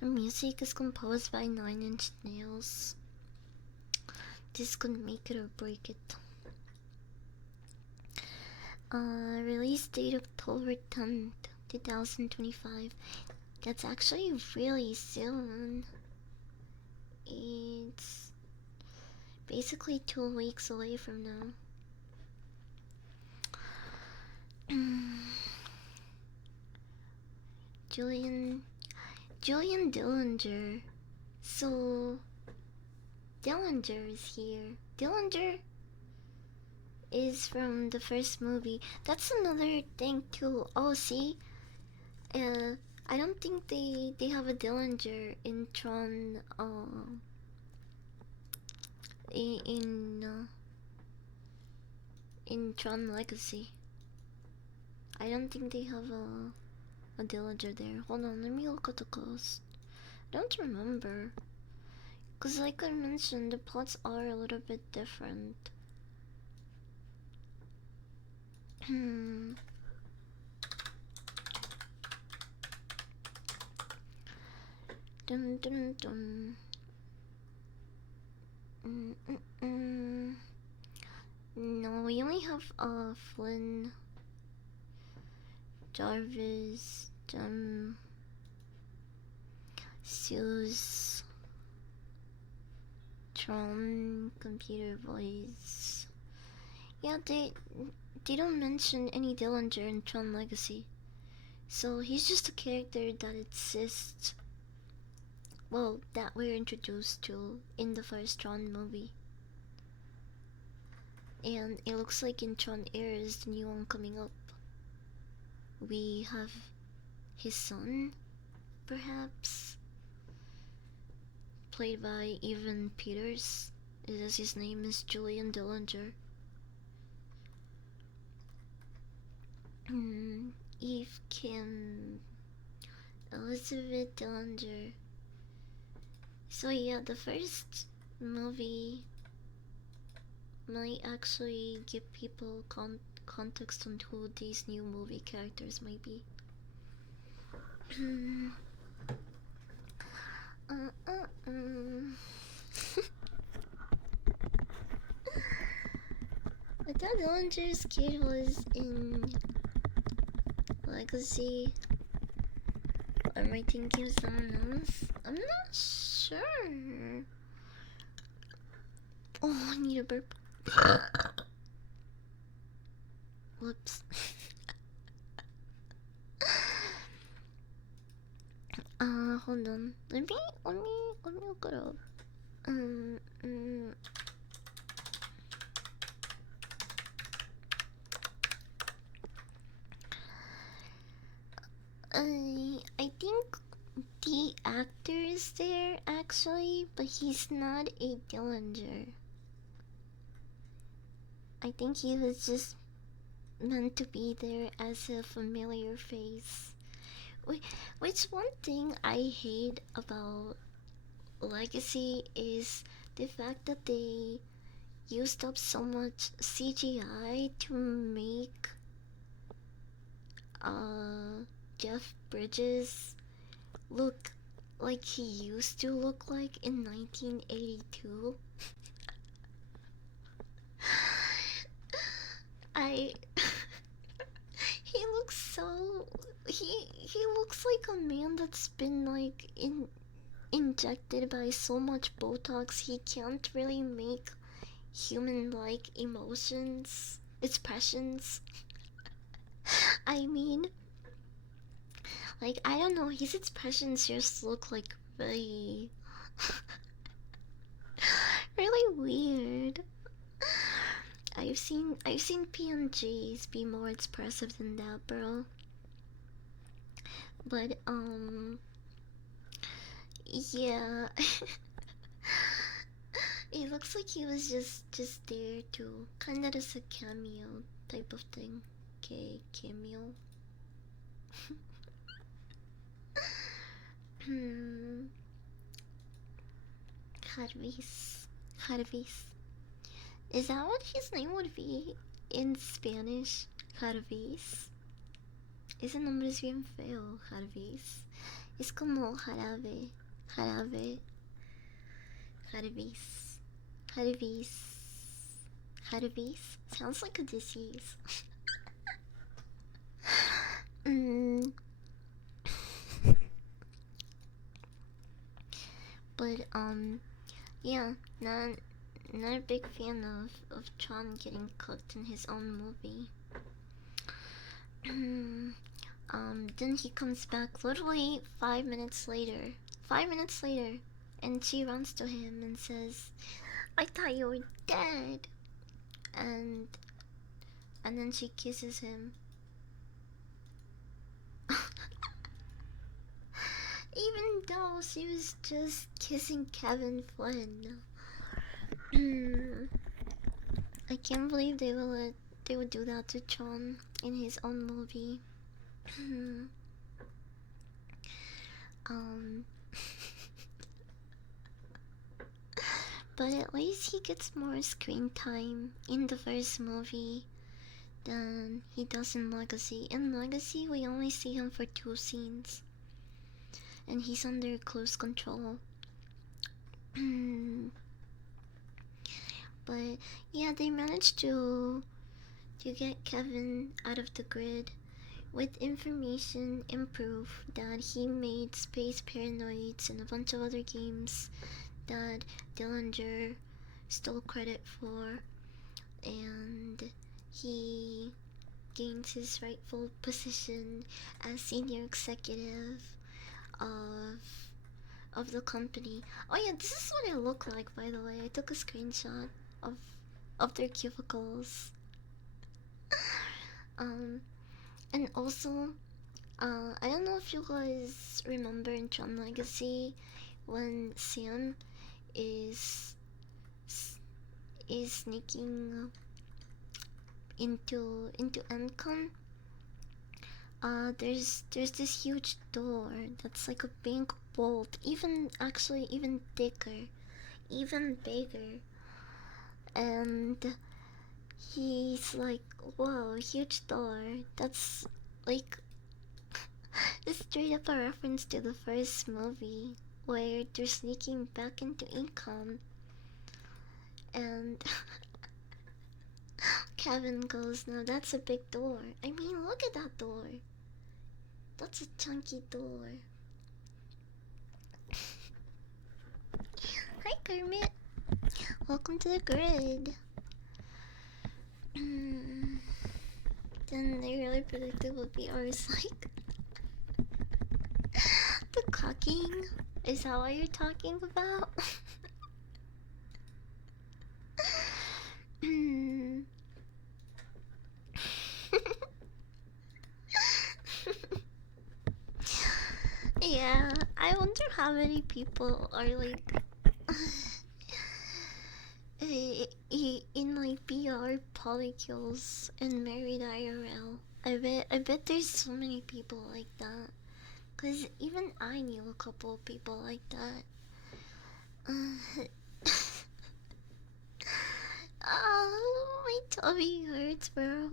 The music is composed by Nine Inch Nails. This could make it or break it. Release date October 10th, 2025. That's actually really soon. It's basically 2 weeks away from now. Julian Dillinger. So Dillinger is here. Dillinger is from the first movie. That's another thing too. Oh, see, I don't think they have a Dillinger in Tron. In Tron Legacy. I don't think they have a Dillinger there. Hold on, let me look at the cast. Don't remember. Because, like I mentioned, the plots are a little bit different. Hmm. Dun dun dun. No, we only have Flynn, Jarvis, Suze, Tron, computer voice. Yeah, they don't mention any Dillinger in Tron Legacy, so he's just a character that exists. Well, that we're introduced to in the first Tron movie. And it looks like in Tron Heirs, the new one coming up, we have his son, perhaps, played by Evan Peters. It says his name is Julian Dillinger. Eve Kim, Elizabeth Dillinger. So yeah, the first movie might actually give people context on who these new movie characters might be. I thought Dillinger's kid was in Legacy. Or am I thinking of someone else? I'm not sure. Oh, I need a burp. Whoops. Hold on. Let me look it up. I think the actor is there actually, but he's not a Dillinger. I think he was just meant to be there as a familiar face. Which one thing I hate about Legacy is the fact that they used up so much CGI to make Jeff Bridges look like he used to look like in 1982. I he looks so he looks like a man that's been like injected by so much Botox he can't really make human-like expressions. I mean, like, I don't know, his expressions just look like really really weird. I've seen PNGs be more expressive than that, bro. But yeah. It looks like he was just there to kind of as a cameo type of thing. Okay, cameo. Jarvis. Jarvis. Is that what his name would be in Spanish? Jarvis. Ese nombre es bien feo, Jarvis. Es como jarabe. Jarabe. Jarvis. Jarvis. Jarvis. Sounds like a disease. But yeah, not a big fan of Tron getting cooked in his own movie. Then he comes back literally 5 minutes later. 5 minutes later, and she runs to him and says, "I thought you were dead." And then she kisses him. Even though she was just kissing Kevin Flynn. I can't believe they would do that to John in his own movie. um but at least he gets more screen time in the first movie than he does in Legacy. In Legacy, we only see him for 2 scenes, and he's under close control. But yeah, they managed to get Kevin out of the grid with information and proof that he made Space Paranoids and a bunch of other games that Dillinger stole credit for, and he gains his rightful position as senior executive of the company. Oh yeah, this is what I look like, by the way. I took a screenshot of their cubicles. um and also, I don't know if you guys remember in Tron Legacy when Sam is sneaking into Encom. There's this huge door that's like a bank vault, even thicker, even bigger, and he's like, "Whoa, huge door!" That's like it's straight up a reference to the first movie where they're sneaking back into Income, and Kevin goes, "No, that's a big door. I mean, look at that door. That's a chunky door." Hi, Kermit. Welcome to the grid. Then they really predicted what VR is like. The cocking? Is that what you're talking about? Yeah, I wonder how many people are like in like VR polykills and married IRL. I bet there's so many people like that. Cause even I knew a couple of people like that. My tummy hurts, bro.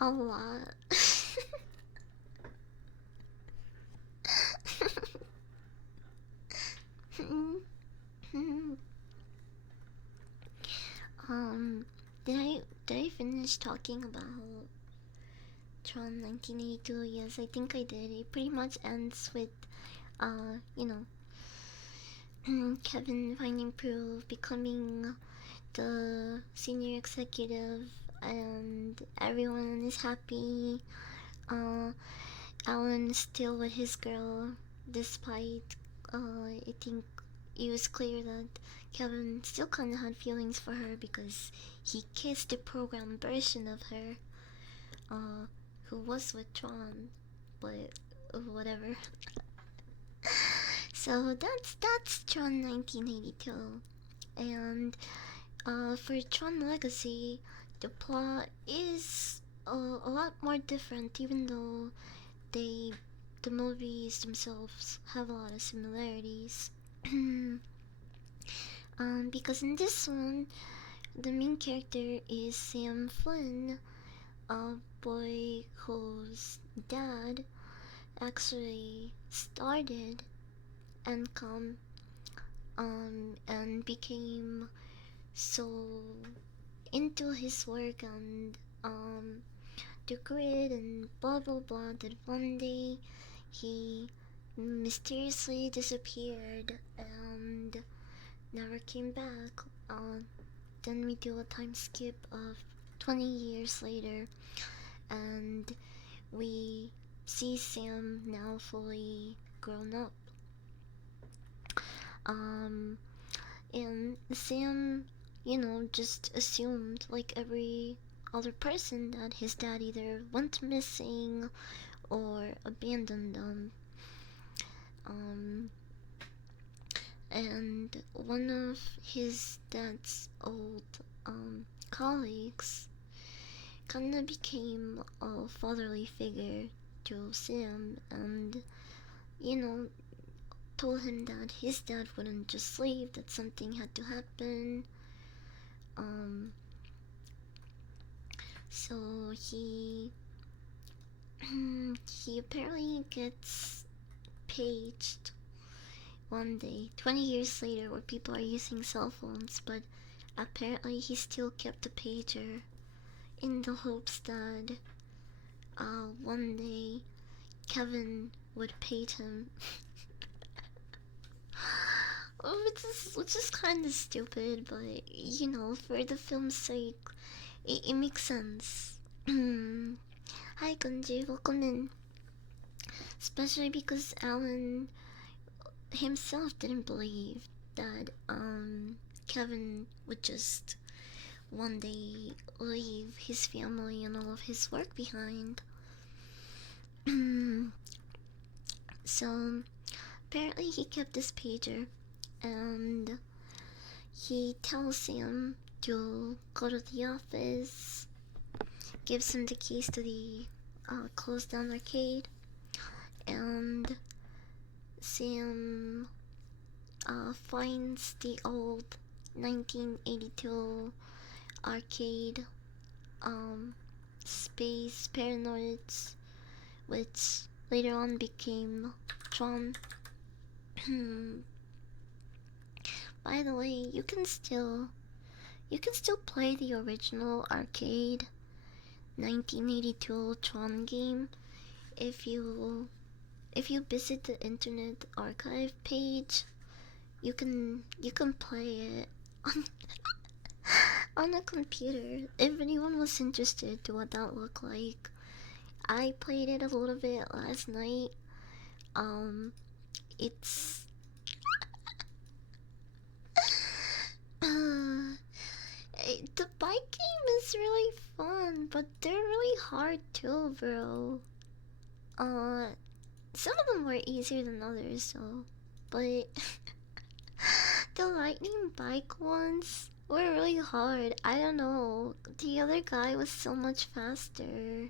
A lot. um, did I finish talking about Tron 1982? Yes, I think I did. It pretty much ends with, you know, Kevin finding proof, becoming the senior executive, and everyone is happy. Uh, Alan is still with his girl, despite, I think it was clear that Kevin still kinda had feelings for her because he kissed the program version of her, who was with Tron, but whatever. So that's Tron 1982, and for Tron Legacy, the plot is a lot more different, even though the movies themselves have a lot of similarities. Because in this one, the main character is Sam Flynn, a boy whose dad actually started Encom, and became so into his work and the grid and blah blah blah that one day he mysteriously disappeared and never came back. Then we do a time skip of 20 years later, and we see Sam now fully grown up. And Sam, just assumed, like every other person, that his dad either went missing or abandoned them. And one of his dad's old colleagues kind of became a fatherly figure to Sam, and you know, told him that his dad wouldn't just leave, that something had to happen. Um, so he apparently gets paged one day, 20 years later, where people are using cell phones, but apparently he still kept the pager in the hopes that one day Kevin would page him. Which is kind of stupid, but you know, for the film's sake, it makes sense. Hi, Gunji, welcome in. Especially because Alan himself didn't believe that Kevin would just one day leave his family and all of his work behind. So apparently he kept this pager, and he tells Sam to go to the office, gives him the keys to the closed down arcade, and Sam finds the old 1982 arcade Space Paranoids, which later on became Tron. By the way, you can still play the original arcade 1982 Tron game if you visit the Internet Archive page. You can play it on on a computer. If anyone was interested to what that looked like, I played it a little bit last night. It's the bike game is really fun, but they're really hard too, bro. Some of them were easier than others, so, but the lightning bike ones were really hard. I don't know. The other guy was so much faster.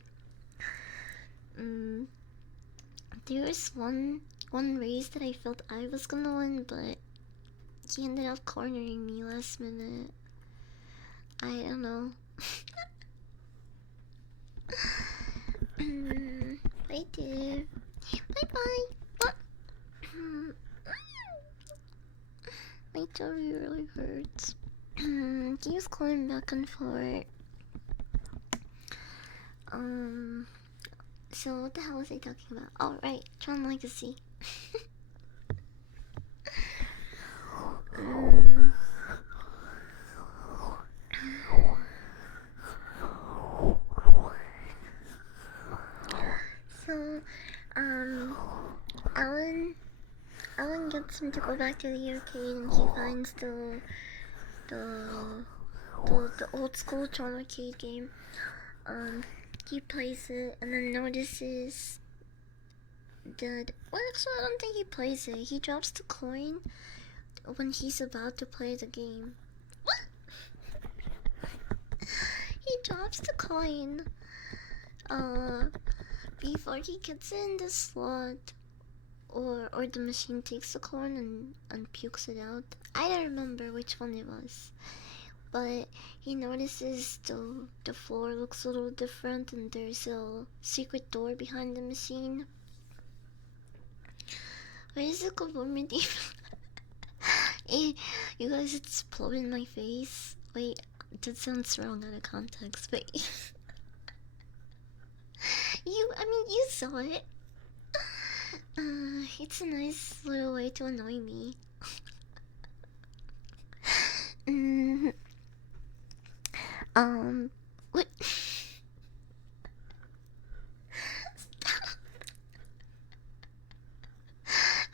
There was one race that I felt I was gonna win, but he ended up cornering me last minute. I don't know. Bye, dear. Bye bye. My tummy really hurts. He was going back and forth. So what the hell was I talking about? Oh right, Tron Legacy. So, Alan gets him to go back to the arcade, and he finds the old school Tron arcade game. He plays it, and then notices that, well, actually, I don't think he plays it. He drops the coin when he's about to play the game. What? He drops the coin before he gets in the slot, or the machine takes the coin and pukes it out. I don't remember which one it was, but he notices the floor looks a little different, and there's a secret door behind the machine. Where is the conformity? You guys exploded in my face. Wait, that sounds wrong out of context, but you saw it. It's a nice little way to annoy me. What?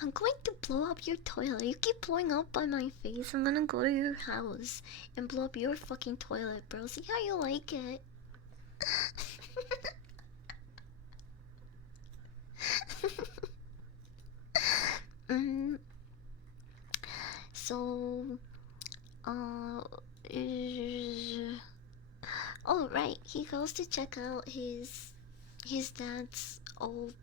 I'm going to blow up your toilet. You keep blowing up by my face. I'm gonna go to your house and blow up your fucking toilet, bro. See how you like it. So, oh right, he goes to check out his dad's old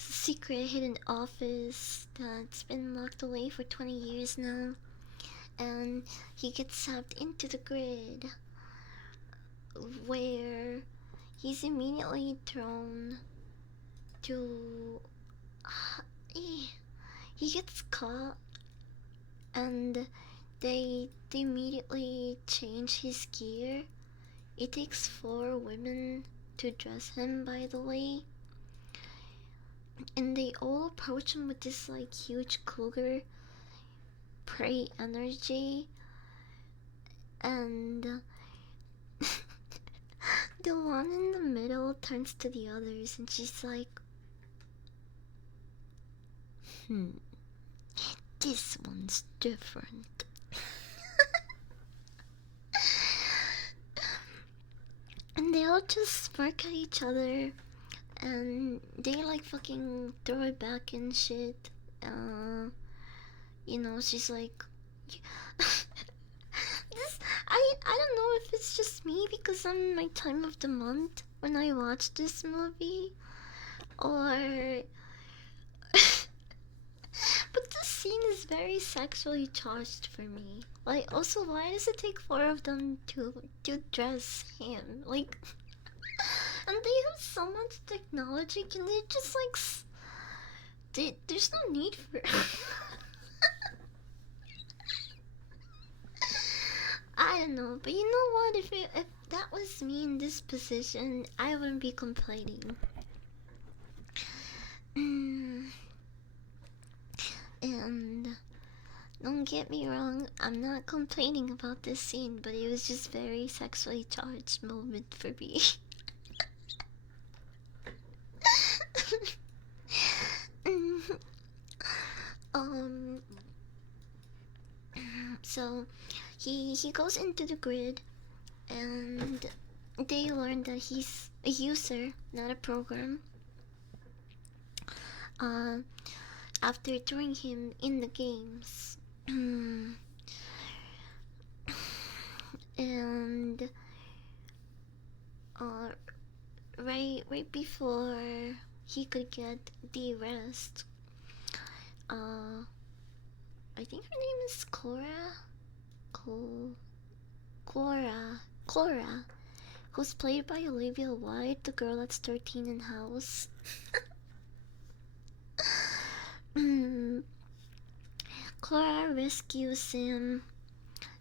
secret hidden office that's been locked away for 20 years now, and he gets sucked into the grid where he's immediately thrown to. He gets caught, and they immediately change his gear. It takes 4 women to dress him, by the way, and they all approach him with this like huge cougar prey energy, and the one in the middle turns to the others and she's like, this one's different. And they all just smirk at each other and they like fucking throw it back and shit. She's like, this. I don't know if it's just me because I'm my time of the month when I watch this movie, or. But this scene is very sexually charged for me. Like, also, why does it take 4 of them to dress him? Like, and they have so much technology. Can they just like? There's no need for. I don't know, but you know what? If that was me in this position, I wouldn't be complaining. And don't get me wrong, I'm not complaining about this scene, but it was just very sexually charged moment for me. um so he goes into the grid and they learn that he's a user, not a program. After throwing him in the games. And right before he could get the arrest, I think her name is Cora, who's played by Olivia Wilde, the girl that's 13 in House. Clara rescues him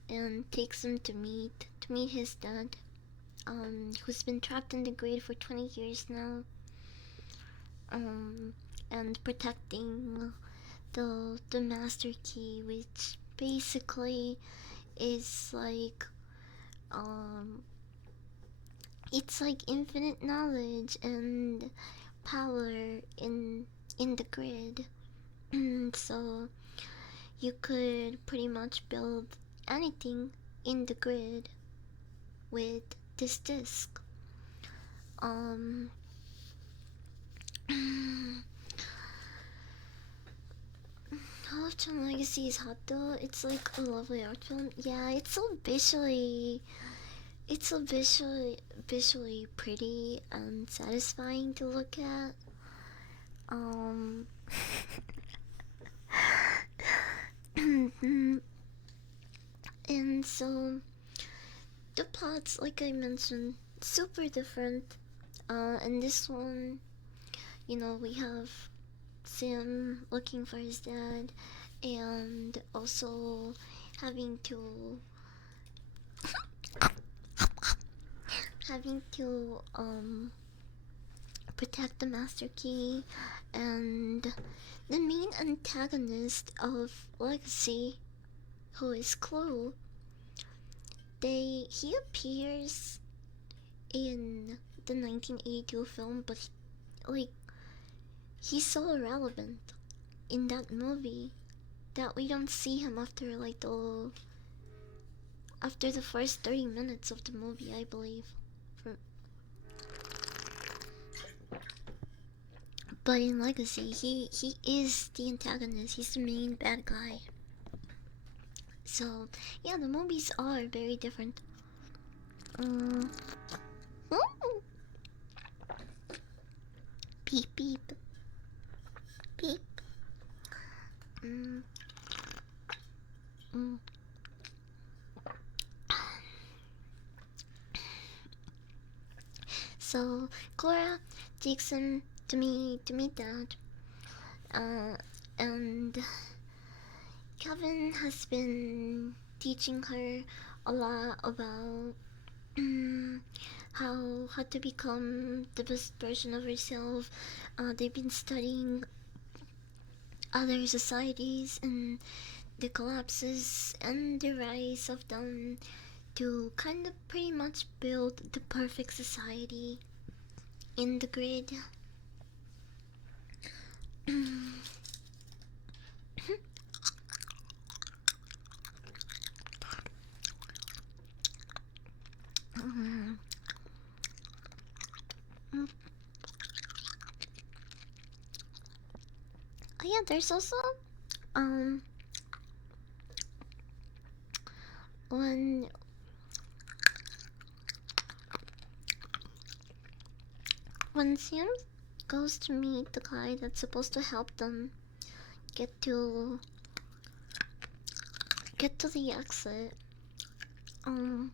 and takes him to meet his dad, who's been trapped in the grid for 20 years now, and protecting the master key, which basically is like, it's like infinite knowledge and power in the grid. So you could pretty much build anything in the grid with this disc. Half-Time Legacy is hot though. It's like a lovely art film. Yeah, it's so visually pretty and satisfying to look at. And so the plots, like I mentioned, super different. And this one, we have Sam looking for his dad, and also having to protect the master key, and the main antagonist of Legacy, who is Chloe. He appears in the 1982 film, but he's so irrelevant in that movie that we don't see him after the first 30 minutes of the movie, I believe. But in Legacy, he is the antagonist. He's the main bad guy. So yeah, the movies are very different. Beep beep. Beep. Mm. Mm. So Cora takes him to meet Dad. And Kevin has been teaching her a lot about how to become the best version of herself. They've been studying other societies and the collapses and the rise of them to kind of pretty much build the perfect society in the grid. Oh yeah, there's also um when Sam goes to meet the guy that's supposed to help them get to the exit. Um,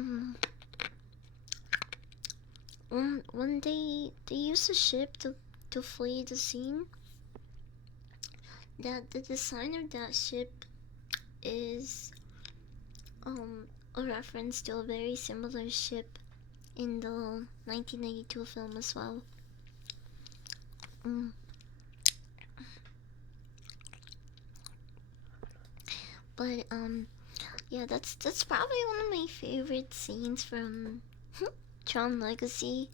mm, when they use a ship to flee the scene, that the design of that ship is a reference to a very similar ship in the 1982 film as well. Mm. But yeah, that's probably one of my favorite scenes from Tron Legacy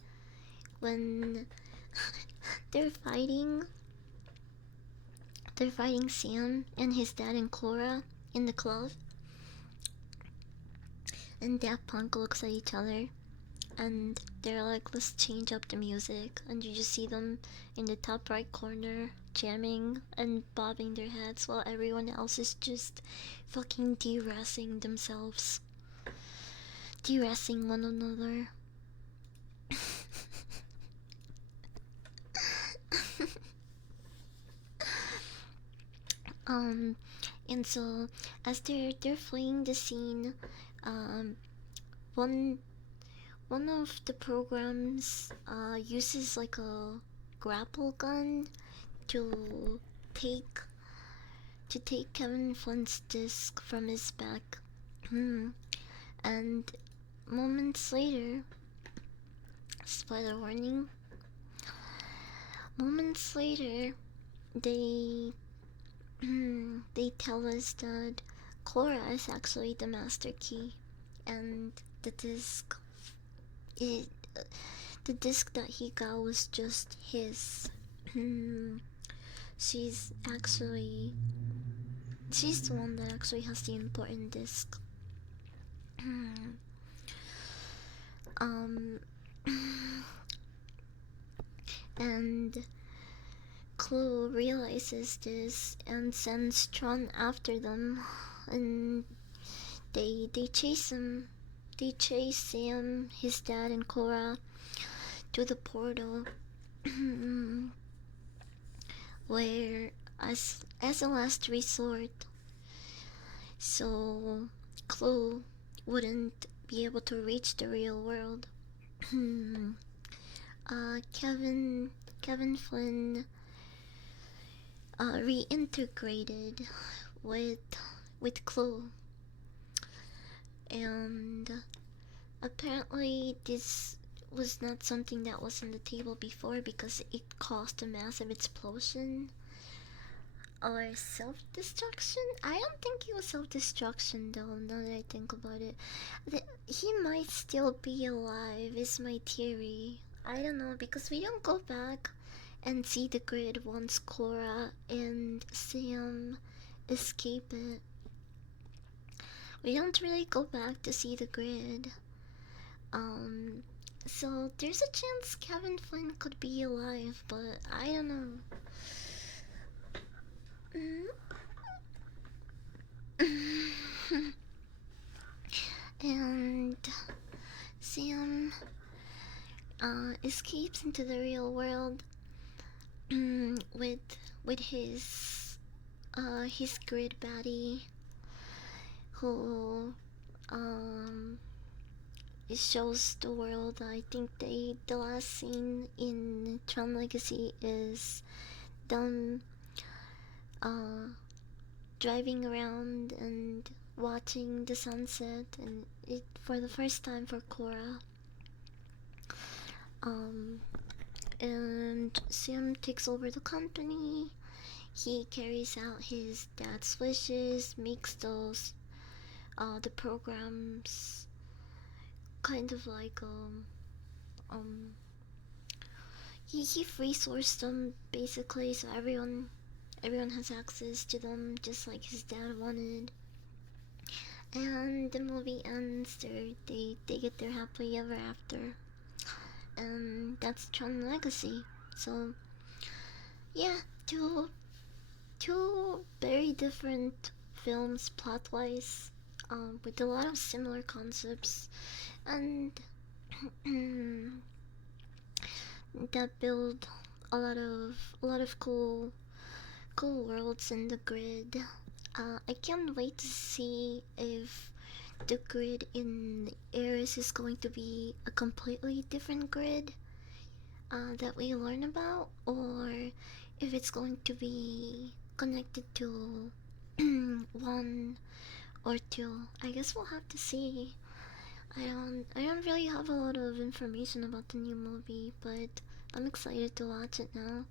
when they're fighting Sam and his dad and Cora in the club, and Daft Punk looks at each other and they're like, let's change up the music, and you just see them in the top right corner jamming and bobbing their heads while everyone else is just fucking de-ressing themselves, de-ressing one another. um and so as they're fleeing the scene, um one one of the programs uses like a grapple gun to take Kevin Flint's disc from his back. And moments later, spoiler warning, moments later, they they tell us that Cora is actually the master key, and the disc, it, the disc that he got was just his. She's actually she's the one that actually has the important disc. um, and Clue realizes this and sends Tron after them, and they chase him. They chase Sam, his dad, and Cora to the portal, where, as a last resort, so Clue wouldn't be able to reach the real world. Kevin Flynn reintegrated with Clue, and apparently this was not something that was on the table before because it caused a massive explosion or self-destruction. I don't think it was self-destruction though, now that I think about it. He might still be alive is my theory. I don't know, because we don't go back and see the grid once Cora and Sam escape it. We don't really go back to see the grid. So there's a chance Kevin Flynn could be alive, but I don't know. And Sam escapes into the real world with his grid baddie who um it shows the world. I think the last scene in Tron Legacy is them uh driving around and watching the sunset, and it for the first time for Korra. Um, and Sim takes over the company. He carries out his dad's wishes, makes those the programs kind of like he free sourced them basically, so everyone has access to them just like his dad wanted. And the movie ends. They get their happily ever after, and that's Tron Legacy. So yeah, two very different films plot wise, with a lot of similar concepts, and that build a lot of cool worlds in the grid. I can't wait to see if the grid in Ares is going to be a completely different grid that we learn about, or if it's going to be connected to one or two. I guess we'll have to see. I don't really have a lot of information about the new movie, but I'm excited to watch it now.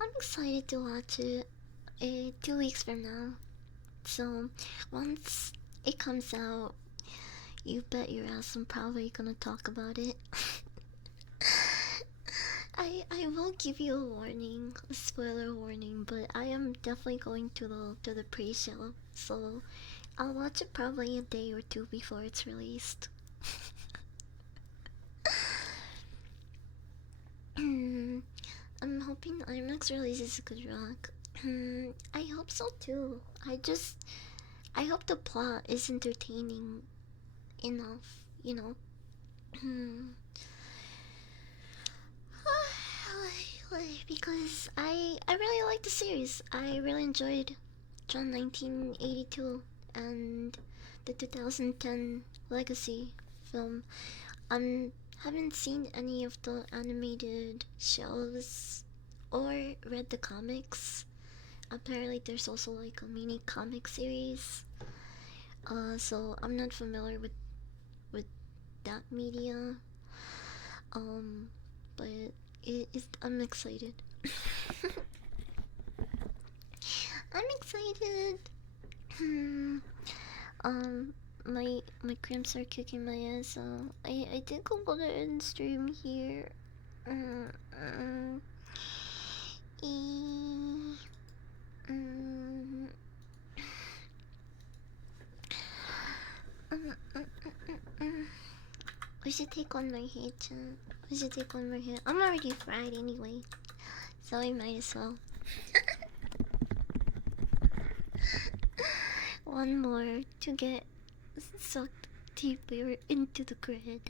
I'm excited to watch it 2 weeks from now. So once it comes out, you bet your ass I'm probably gonna talk about it. I will give you a warning, a spoiler warning, but I am definitely going to the pre-show, so I'll watch it probably a day or two before it's released. I'm hoping IMAX releases a good rock. I hope so too. I hope the plot is entertaining enough, you know. Because I really like the series. I really enjoyed John 1982 and the 2010 Legacy film. Haven't seen any of the animated shows or read the comics. Apparently, there's also like a mini comic series. So I'm not familiar with that media. But I'm excited. I'm excited. My cramps are kicking my ass, so I think I'm gonna end stream here. Mm, mm, e- mm, We should take on my head, chat. We should take on my head. I'm already fried anyway, so I might as well. One more to get sucked deeper into the grid.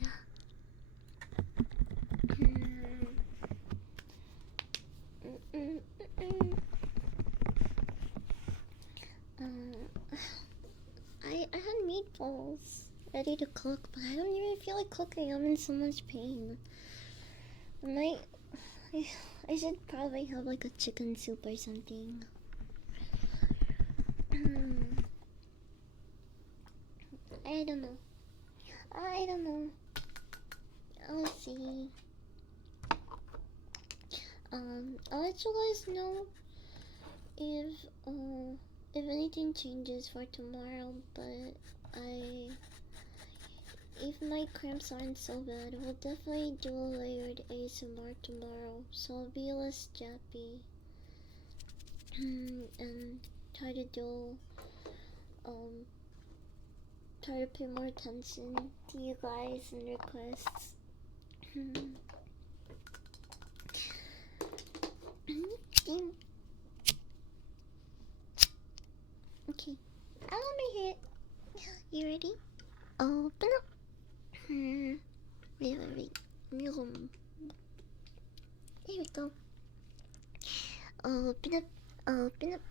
I had meatballs ready to cook, but I don't even feel like cooking. I'm in so much pain. I I should probably have like a chicken soup or something. I don't know. I don't know. I'll see. I'll let you guys know if anything changes for tomorrow. But if my cramps aren't so bad, we'll definitely do a layered ASMR tomorrow. So I'll be less jappy and try to do try to pay more attention to you guys and requests. Okay, I want my hair. You ready? Open up. Wait. Here we go. Open up. Open up.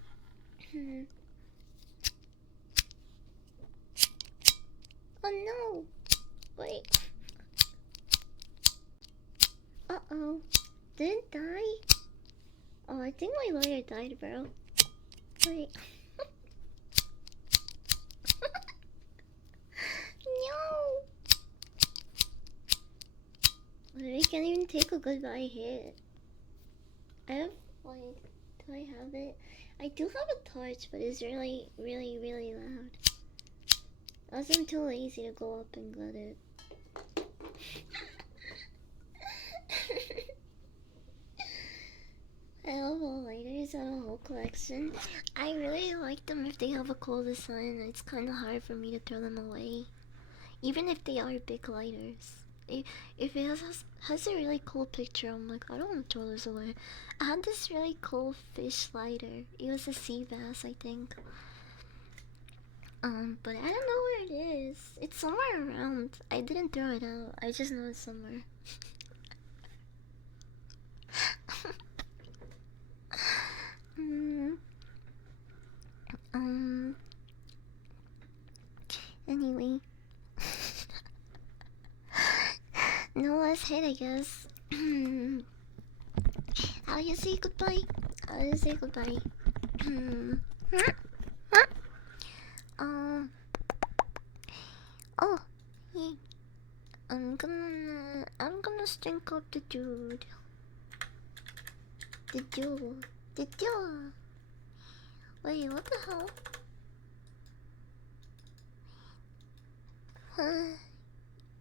Oh no! Wait. Uh-oh. Did it die? Oh, I think my lawyer died, bro. Wait. No! I can't even take a goodbye hit. I have, like, do I have it? I do have a torch, but it's really, really, really loud. Also, I'm too lazy to go up and get it. I love all lighters on a whole collection. I really like them if they have a cool design. It's kind of hard for me to throw them away, even if they are big lighters. If it has a really cool picture, I'm like, I don't want to throw this away. I had this really cool fish lighter. It was a sea bass, I think. But I don't know where it is. It's somewhere around. I didn't throw it out. I just know it's somewhere. Anyway. No last hit, I guess. How you say goodbye? How you say goodbye? Oh, yeah. I'm gonna stink up the dude. The dude. The dude. Wait, what the hell?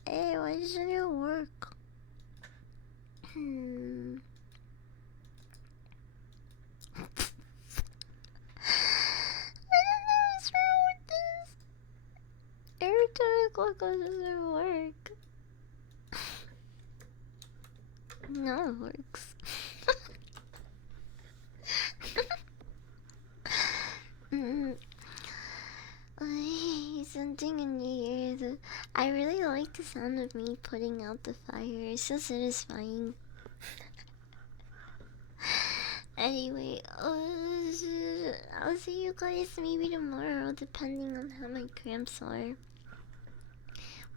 Hey, why doesn't it work? I don't know what's wrong with this. Every time I click on it doesn't work. No, it works. Something in the air. I really like the sound of me putting out the fire. It's so satisfying. Anyway, I'll see you guys maybe tomorrow, depending on how my cramps are.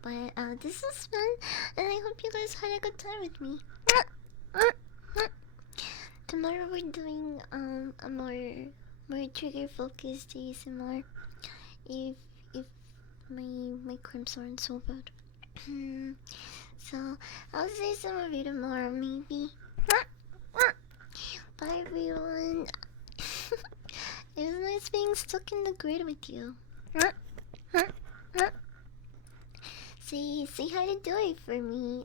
But this was fun, and I hope you guys had a good time with me. Tomorrow we're doing a more trigger focused ASMR. If my cramps aren't so bad. So I'll say some of you tomorrow, maybe. Bye everyone. It was nice being stuck in the grid with you. Say hi to Dory for me.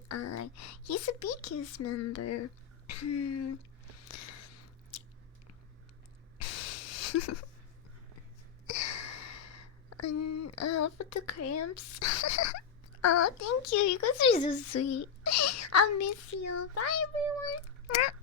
He's a BKS member. And with the cramps. Oh, thank you. You guys are so sweet. I'll miss you. Bye everyone.